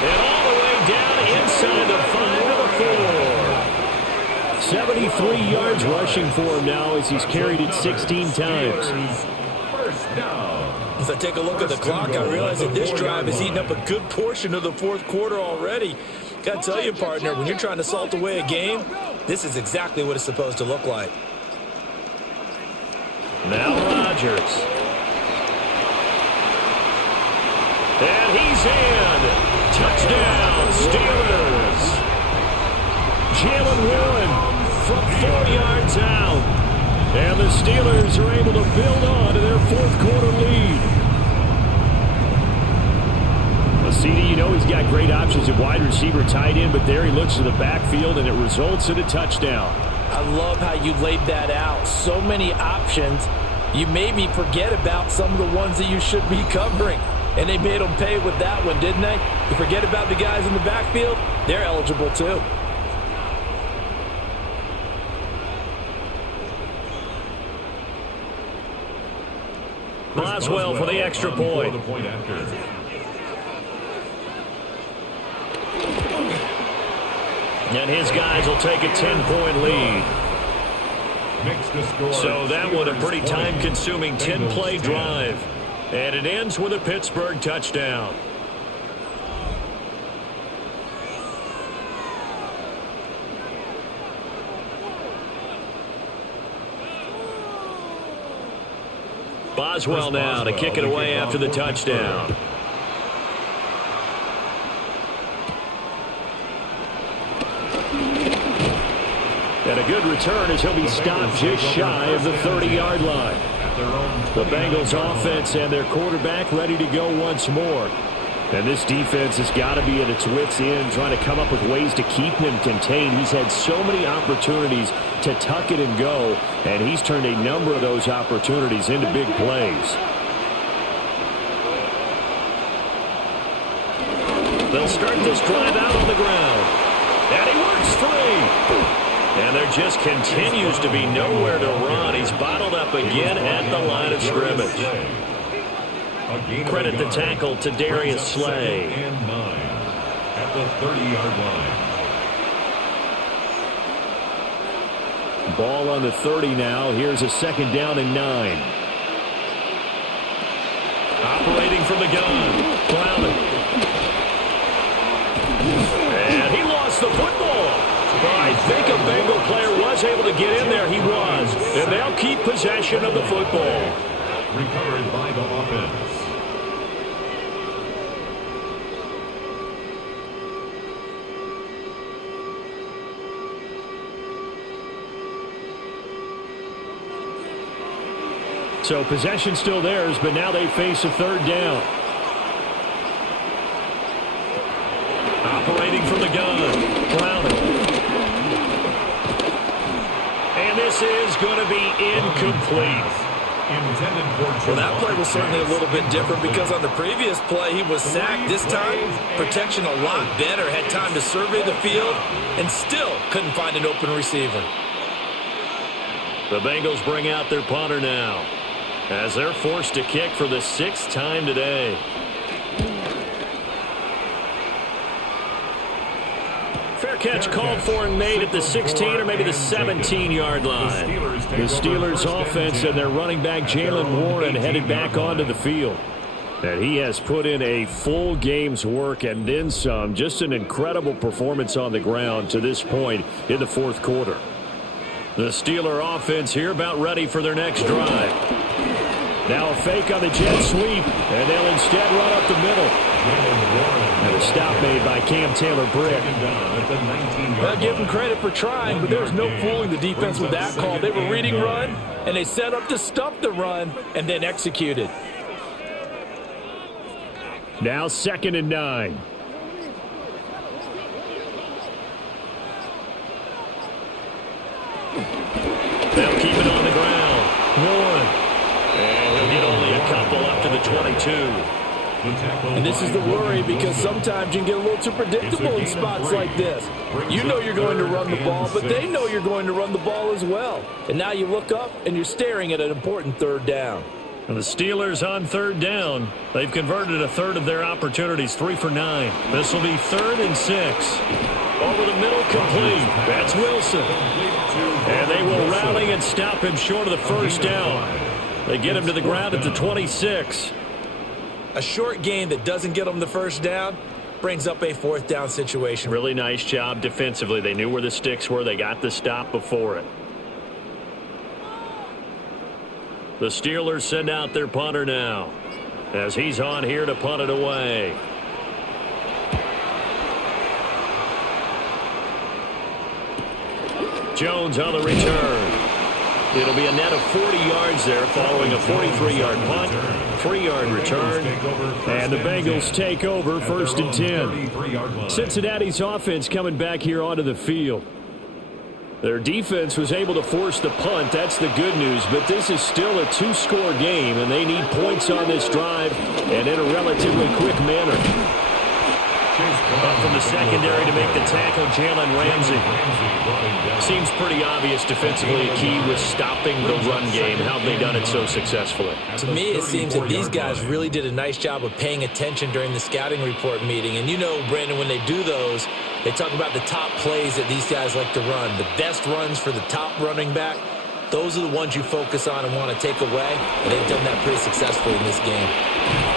And all the way down inside the 5 to the 4. 73 yards rushing for him now as he's carried it 16 times. First down. As I take a look at the clock, I realize that this drive has eaten up a good portion of the 4th quarter already. Got to tell you, partner, when you're trying to salt away a game, this is exactly what it's supposed to look like. Now Rodgers. And he's in. Touchdown, Steelers. Jalen Warren from 4 yards out. And the Steelers are able to build on to their 4th quarter lead. Well, CD, you know he's got great options at wide receiver, tight end, but there he looks to the backfield, and it results in a touchdown. I love how you laid that out. So many options. You made me forget about some of the ones that you should be covering. And they made them pay with that one, didn't they? You forget about the guys in the backfield, they're eligible too. Boswell for the extra point. And his guys will take a 10-point lead. makes the score. So that one a pretty 20, time-consuming 10-play Bengals 10. drive. And it ends with a Pittsburgh touchdown. Boswell now to kick it away after the touchdown. And a good return as he'll be stopped just shy of the 30-yard line. The Bengals offense and their quarterback ready to go once more. And this defense has got to be at its wits' end, trying to come up with ways to keep him contained. He's had so many opportunities to tuck it and go, and he's turned a number of those opportunities into big plays. They'll start this drive out on the ground. And he works free. And there just continues to be nowhere to run. He's bottled up again at the line of scrimmage. Credit the tackle to Darius Slay. And 9 at the 30-yard line. Ball on the 30 now. Here's a second down and 9. Operating from the gun. Clowney. And he lost the football. I think a Bengal player was able to get in there. He was. And they'll keep possession of the football. Recovered by the offense. So possession still theirs, but now they face a third down. Operating from the gun. Clowney. And this is going to be incomplete. Well, that play was certainly a little bit different because on the previous play, he was sacked. This time, protection a lot better. Had time to survey the field and still couldn't find an open receiver. The Bengals bring out their punter now, as they're forced to kick for the 6th time today. Fair catch called for and made at the 16 or maybe the 17-yard line. The Steelers offense and their running back Jalen Warren headed back onto the field. And he has put in a full game's work and then some. Just an incredible performance on the ground to this point in the fourth quarter. The Steeler offense here about ready for their next drive. Now a fake on the jet sweep, and they'll instead run up the middle. And a stop made by Cam Taylor-Britt. Well, give them credit for trying, but there's no fooling the defense with that call. They were reading run, and they set up to stop the run, and then executed. Now 2nd and 9. They'll keep it on the ground. Warren. And he'll get only a couple up to the 22. And this is the worry because sometimes you can get a little too predictable in spots like this. You know you're going to run the ball, but they know you're going to run the ball as well. And now you look up and you're staring at an important third down. And the Steelers on third down. They've converted a third of their opportunities, 3 for 9. This will be 3rd and 6. Over the middle, complete. That's Wilson. And they will rally and stop him short of the first down. They get him to the ground at the 26. A short gain that doesn't get them the first down brings up a 4th down situation. Really nice job defensively. They knew where the sticks were. They got the stop before it. The Steelers send out their punter now, as he's on here to punt it away. Jones on the return. It'll be a net of 40 yards there following a 43-yard punt, 3-yard return, and the Bengals take over 1st and 10. Cincinnati's offense coming back here onto the field. Their defense was able to force the punt. That's the good news, but this is still a 2-score game, and they need points on this drive and in a relatively quick manner. Up from the secondary to make the tackle, Jalen Ramsey. Seems pretty obvious defensively a key was stopping the run game. How have they done it so successfully? To me, it seems that these guys really did a nice job of paying attention during the scouting report meeting. And you know, Brandon, when they do those, they talk about the top plays that these guys like to run, the best runs for the top running back. those are the ones you focus on and want to take away, and they've done that pretty successfully in this game.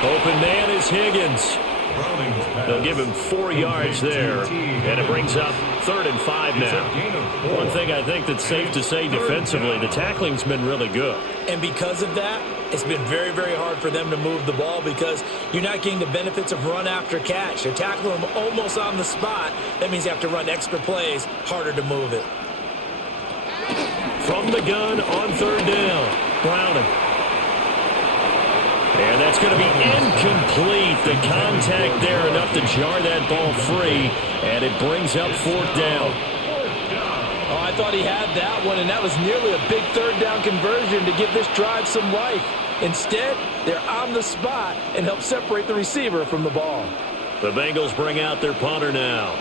Open man is Higgins. They'll give him 4 yards there, and it brings up 3rd and 5 now. One thing I think that's safe to say defensively, the tackling's been really good. And because of that, it's been very, very hard for them to move the ball because you're not getting the benefits of run after catch. They're tackling them almost on the spot. That means you have to run extra plays, harder to move it. From the gun on 3rd down, Browning. And that's going to be incomplete. The contact there enough to jar that ball free, and it brings up 4th down. Oh, I thought he had that one, and that was nearly a big 3rd down conversion to give this drive some life. Instead, they're on the spot and help separate the receiver from the ball. The Bengals bring out their punter now,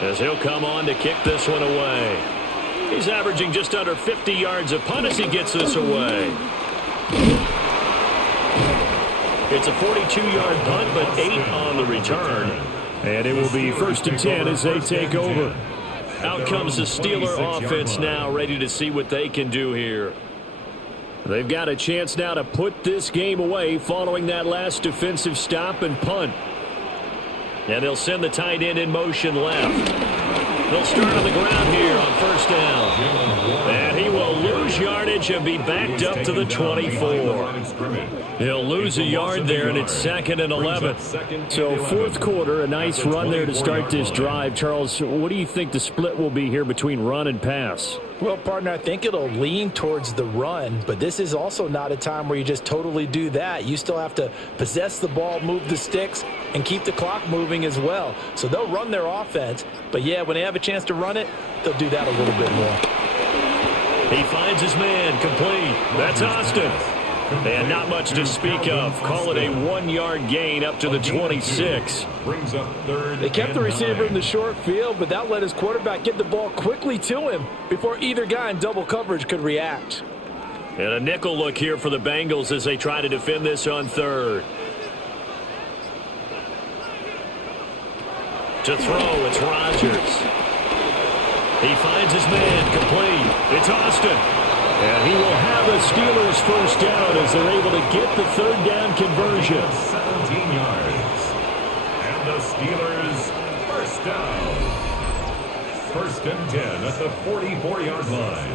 as he'll come on to kick this one away. He's averaging just under 50 yards a punt as he gets this away. It's a 42-yard punt, but 8 on the return. And it will be 1st and 10 as they take over. Out comes the Steeler offense now, ready to see what they can do here. They've got a chance now to put this game away following that last defensive stop and punt. And they'll send the tight end in motion left. They'll start on the ground here on 1st down. And he will lose yardage and be backed up to the 24. He'll lose a yard there, and it's 2nd and 11. So 4th quarter, a nice run there to start this drive. Charles, what do you think the split will be here between run and pass? Well, partner, I think it'll lean towards the run, but this is also not a time where you just totally do that. You still have to possess the ball, move the sticks, and keep the clock moving as well. So they'll run their offense, but yeah, when they have a chance to run it, they'll do that a little bit more. He finds his man, complete. That's Austin. And not much to speak of. Call it a 1-yard gain up to the 26. They kept the receiver in the short field, but that let his quarterback get the ball quickly to him before either guy in double coverage could react. And a nickel look here for the Bengals as they try to defend this on 3rd. To throw, it's Rodgers. He finds his man, complete. It's Austin. And he will have a Steelers 1st down as they're able to get the 3rd down conversion. 17 yards. And the Steelers 1st down. 1st and 10 at the 44-yard line.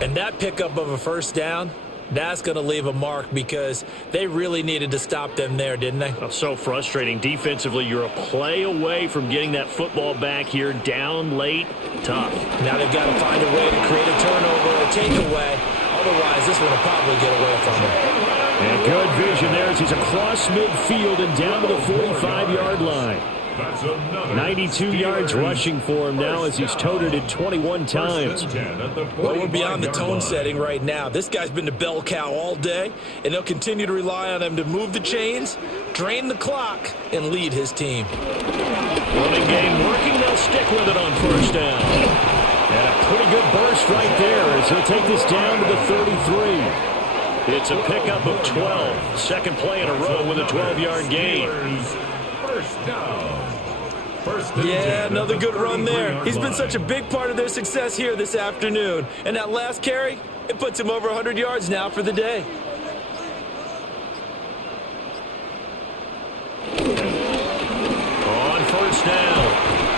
And that pickup of a 1st down, that's going to leave a mark because they really needed to stop them there, didn't they? Oh, so frustrating. Defensively, you're a play away from getting that football back here. Down late, tough. Now they've got to find a way to create a turnover or a takeaway. Otherwise, this one will probably get away from them. And good vision there as he's across midfield and down to the 45-yard line. 92 yards rushing for him now as he's toted it 21 times. Well, we're beyond the tone setting right now. This guy's been the bell cow all day, and they'll continue to rely on him to move the chains, drain the clock, and lead his team. Running game working. They'll stick with it on 1st down. And a pretty good burst right there as he'll take this down to the 33. It's a pickup of 12. Second play in a row with a 12-yard gain. 1st down. Yeah, another good run there. He's been such a big part of their success here this afternoon. And that last carry, it puts him over 100 yards now for the day. On 1st down,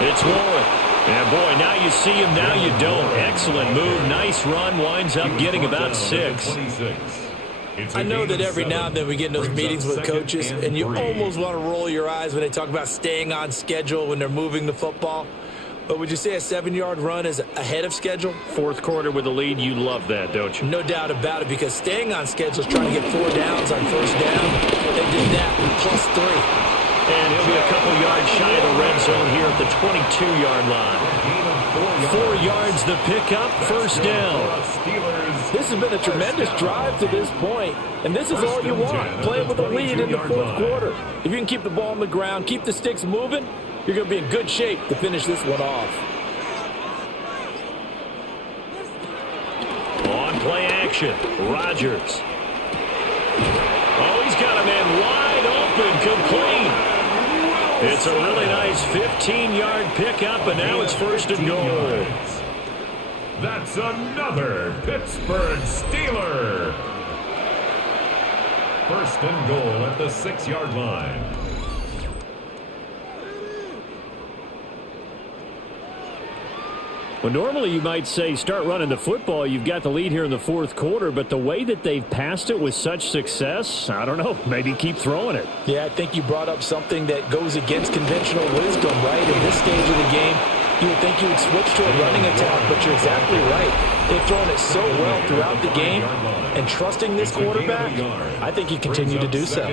it's Warren. And boy, now you see him, now you don't. Excellent move, nice run, winds up getting about 6. I know that every now and then we get in those meetings with coaches, and you almost want to roll your eyes when they talk about staying on schedule when they're moving the football. But would you say a 7-yard run is ahead of schedule? 4th quarter with a lead, you love that, don't you? No doubt about it, because staying on schedule is trying to get 4 downs on 1st down. They did that with +3. And he'll be a couple yards shy of the red zone here at the 22-yard line. 4 yards the pickup, 1st down. This has been a tremendous drive to this point, and this is all you want, playing with a lead in the 4th quarter. If you can keep the ball on the ground, keep the sticks moving, you're going to be in good shape to finish this one off. On play action, Rodgers. Oh, he's got a man wide open, complete. It's a really nice 15-yard pickup, and now it's first and goal. That's another Pittsburgh Steeler. First and goal at the 6-yard line. Well, normally you might say start running the football. You've got the lead here in the fourth quarter, but the way that they've passed it with such success, I don't know, maybe keep throwing it. Yeah, I think you brought up something that goes against conventional wisdom, right? In this stage of the game, you would think you would switch to a running attack, but you're exactly right. They've thrown it so well throughout the game, and trusting this quarterback, I think he continued to do so.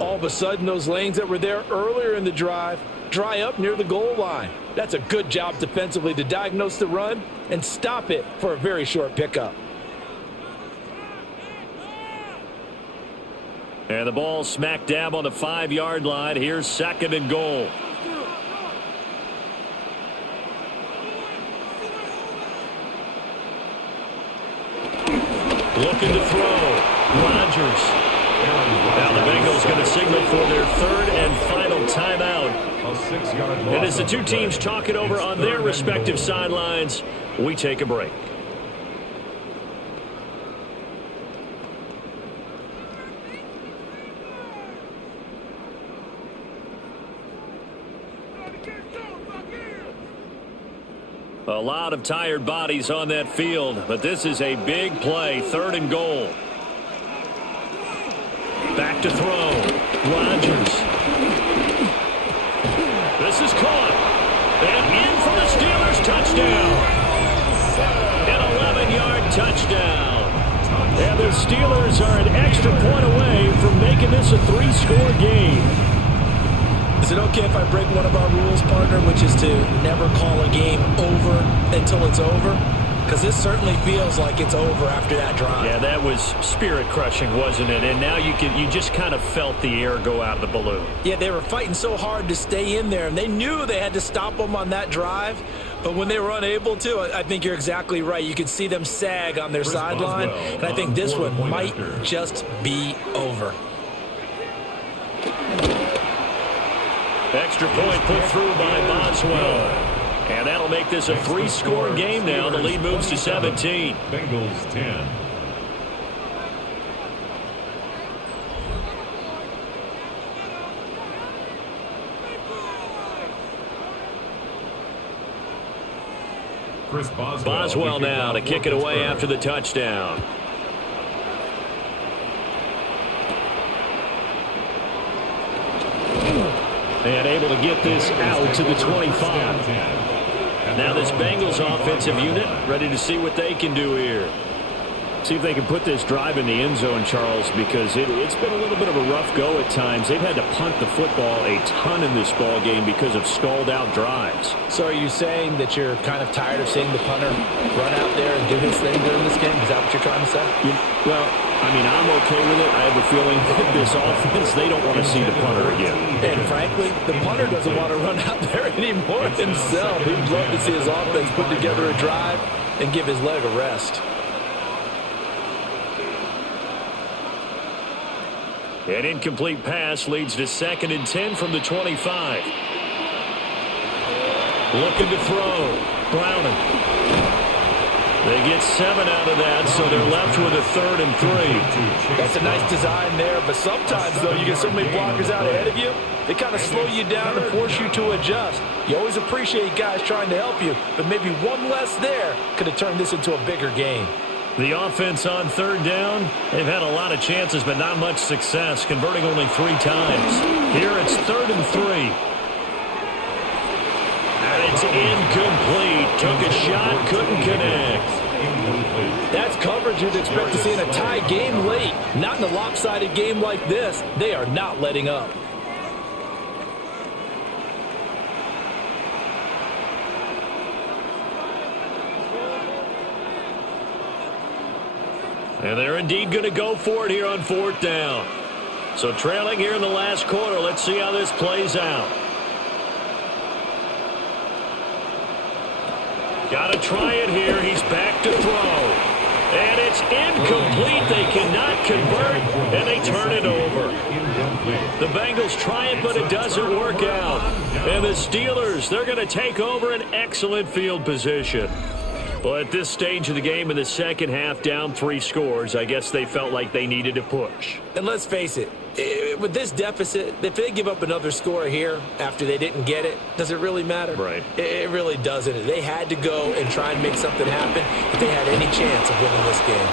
All of a sudden, those lanes that were there earlier in the drive dry up near the goal line. That's a good job defensively to diagnose the run and stop it for a very short pickup. And the ball smack dab on the 5-yard line. Here's second and goal. Looking to throw. Rodgers. Now the Bengals going to signal for their third and final timeout. And as the two teams talk it over on their respective sidelines, we take a break. A lot of tired bodies on that field, but this is a big play, third and goal. Back to throw. Rodgers. This is caught. And in for the Steelers. Touchdown. An 11-yard touchdown. And the Steelers are an extra point away from making this a 3-score game. Is it okay if I break one of our rules, partner, which is to never call a game over until it's over? Because this certainly feels like it's over after that drive. Yeah, that was spirit-crushing, wasn't it? And now you just kind of felt the air go out of the balloon. Yeah, they were fighting so hard to stay in there, and they knew they had to stop them on that drive. But when they were unable to, I think you're exactly right. You could see them sag on their sideline, and I think this one might just be over. Extra point put through by Boswell. And that'll make this a 3-score game now. The lead moves to 17. Bengals 10. Chris Boswell now to kick it away after the touchdown. And able to get this out to the 25. Now this Bengals offensive unit ready to see what they can do here. See if they can put this drive in the end zone, Charles, because it's been a little bit of a rough go at times. They've had to punt the football a ton in this ball game because of stalled-out drives. So are you saying that you're kind of tired of seeing the punter run out there and do his thing during this game? Is that what you're trying to say? Well, I mean, I'm okay with it. I have a feeling that this offense, they don't want to see the punter again. And frankly, the punter doesn't want to run out there anymore himself. He'd love to see his offense put together a drive and give his leg a rest. An incomplete pass leads to 2nd and 10 from the 25. Looking to throw. Browning. They get 7 out of that, so they're left with a 3rd and 3. That's a nice design there, but sometimes, though, you get so many blockers out ahead of you, they kind of slow you down and force you to adjust. You always appreciate guys trying to help you, but maybe one less there could have turned this into a bigger game. The offense on 3rd down, they've had a lot of chances, but not much success, converting only 3 times. Here it's 3rd and 3. And it's incomplete. Took a shot, couldn't connect. That's coverage you'd expect to see in a tie game late. Not in a lopsided game like this. They are not letting up. And they're indeed going to go for it here on 4th down. So trailing here in the last quarter. Let's see how this plays out. Got to try it here. He's back to throw. And it's incomplete. They cannot convert, and they turn it over. The Bengals try it, but it doesn't work out. And the Steelers, they're going to take over an excellent field position. Well, at this stage of the game in the second half, down 3 scores, I guess they felt like they needed to push. And let's face it, with this deficit, if they give up another score here after they didn't get it, does it really matter? Right. It really doesn't. They had to go and try and make something happen if they had any chance of winning this game.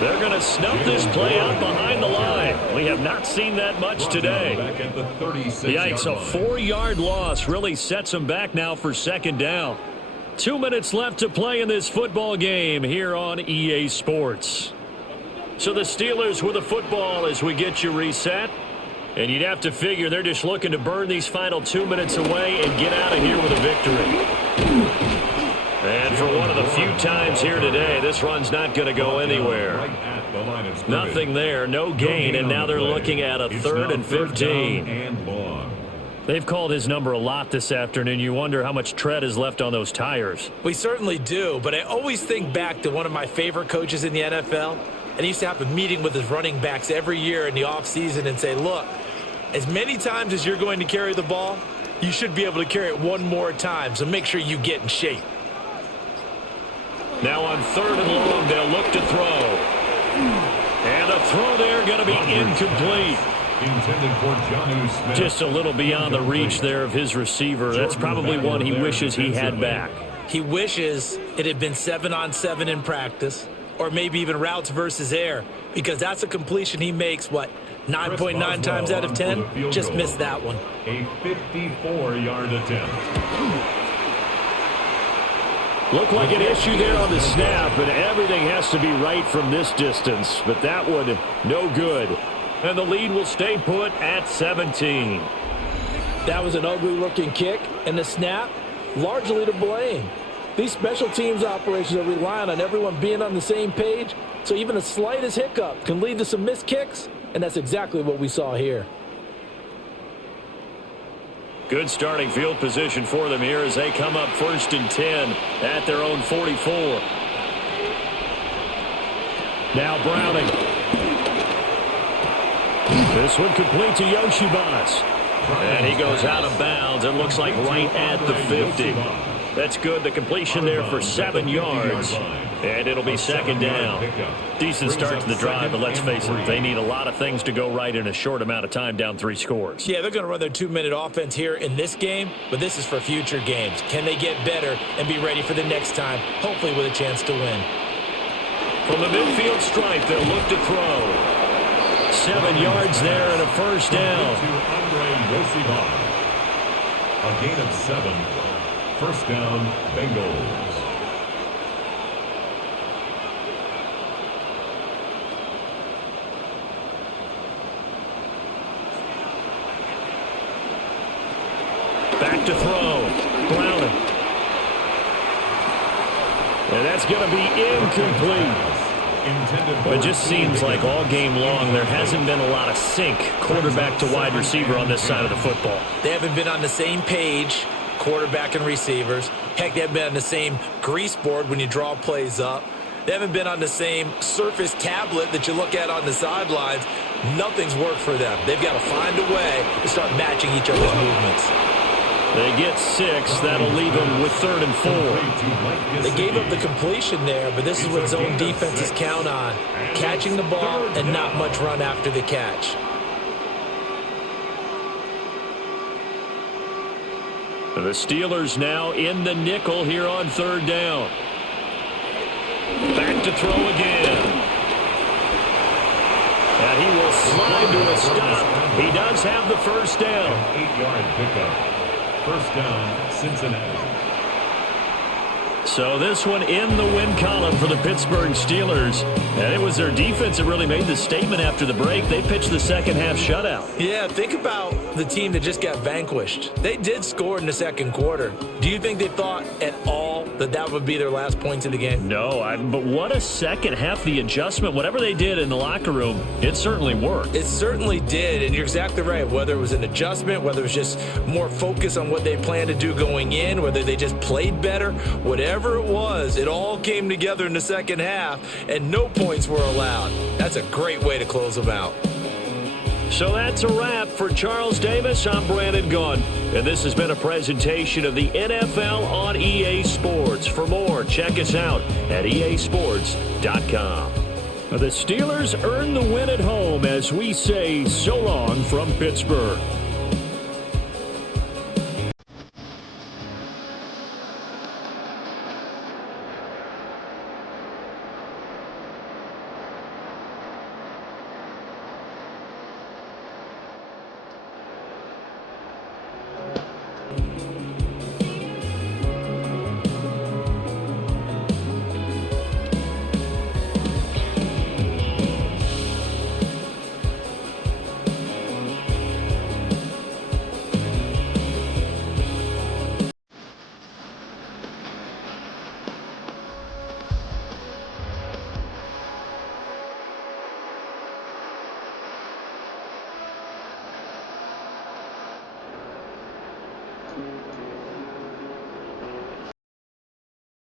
They're going to snuff this play out behind the line. We have not seen that much today. Yikes, a 4-yard loss really sets them back now for second down. 2 minutes left to play in this football game here on EA Sports. So the Steelers with the football as we get you reset. And you'd have to figure they're just looking to burn these final 2 minutes away and get out of here with a victory. And for one of the few times here today, this run's not going to go anywhere. Nothing there, no gain, and now they're looking at a 3rd and 15. They've called his number a lot this afternoon. You wonder how much tread is left on those tires. We certainly do, but I always think back to one of my favorite coaches in the NFL, and he used to have a meeting with his running backs every year in the offseason and say, look, as many times as you're going to carry the ball, you should be able to carry it one more time, so make sure you get in shape. Now on 3rd and long, they'll look to throw. And a throw there going to be incomplete. Intended for Jonnu Smith. Just a little beyond the reach there of his receiver. That's probably one he wishes he had back. He wishes it had been 7-on-7 in practice, or maybe even routes versus air, because that's a completion he makes, 9.9 times out of 10? Just missed that one. A 54-yard attempt. Looked like an issue there on the snap, and everything has to be right from this distance. But that one, no good. And the lead will stay put at 17. That was an ugly-looking kick, and the snap, largely to blame. These special teams operations are relying on everyone being on the same page, so even the slightest hiccup can lead to some missed kicks, and that's exactly what we saw here. Good starting field position for them here as they come up 1st and 10 at their own 44. Now Browning. This one complete to Yoshibas. And he goes out of bounds. It looks like right at the 50. That's good. The completion there for 7 yards. And it'll be second down. Decent start to the drive, but let's face it, they need a lot of things to go right in a short amount of time, down 3 scores. Yeah, they're going to run their 2-minute offense here in this game, but this is for future games. Can they get better and be ready for the next time, hopefully with a chance to win? From the midfield stripe, they'll look to throw. 7 yards there and a first down. A gain of 7. First down, Bengals. Back to throw. Browning. And that's going to be incomplete. It just seems like all game long there hasn't been a lot of sync quarterback to wide receiver on this side of the football. They haven't been on the same page, quarterback and receivers. Heck, they haven't been on the same grease board when you draw plays up. They haven't been on the same surface tablet that you look at on the sidelines. Nothing's worked for them. They've got to find a way to start matching each other's movements. They get 6. That'll leave them with 3rd and 4. They gave up the completion there, but this is what zone defenses count on. Catching the ball and not much run after the catch. The Steelers now in the nickel here on 3rd down. Back to throw again. And he will slide to a stop. He does have the first down. 8-yard pickup. First down, Cincinnati. So this one in the win column for the Pittsburgh Steelers. And it was their defense that really made the statement after the break. They pitched the second half shutout. Yeah, think about the team that just got vanquished. They did score in the second quarter. Do you think they thought at all that that would be their last points of the game? No, but what a second half. The adjustment, whatever they did in the locker room, it certainly worked. It certainly did, and you're exactly right. Whether it was an adjustment, whether it was just more focus on what they planned to do going in, whether they just played better, whatever it was, it all came together in the second half, and no points were allowed. That's a great way to close them out. So that's a wrap for Charles Davis. I'm Brandon Gunn, and this has been a presentation of the NFL on EA Sports. For more, check us out at easports.com. The Steelers earn the win at home as we say so long from Pittsburgh.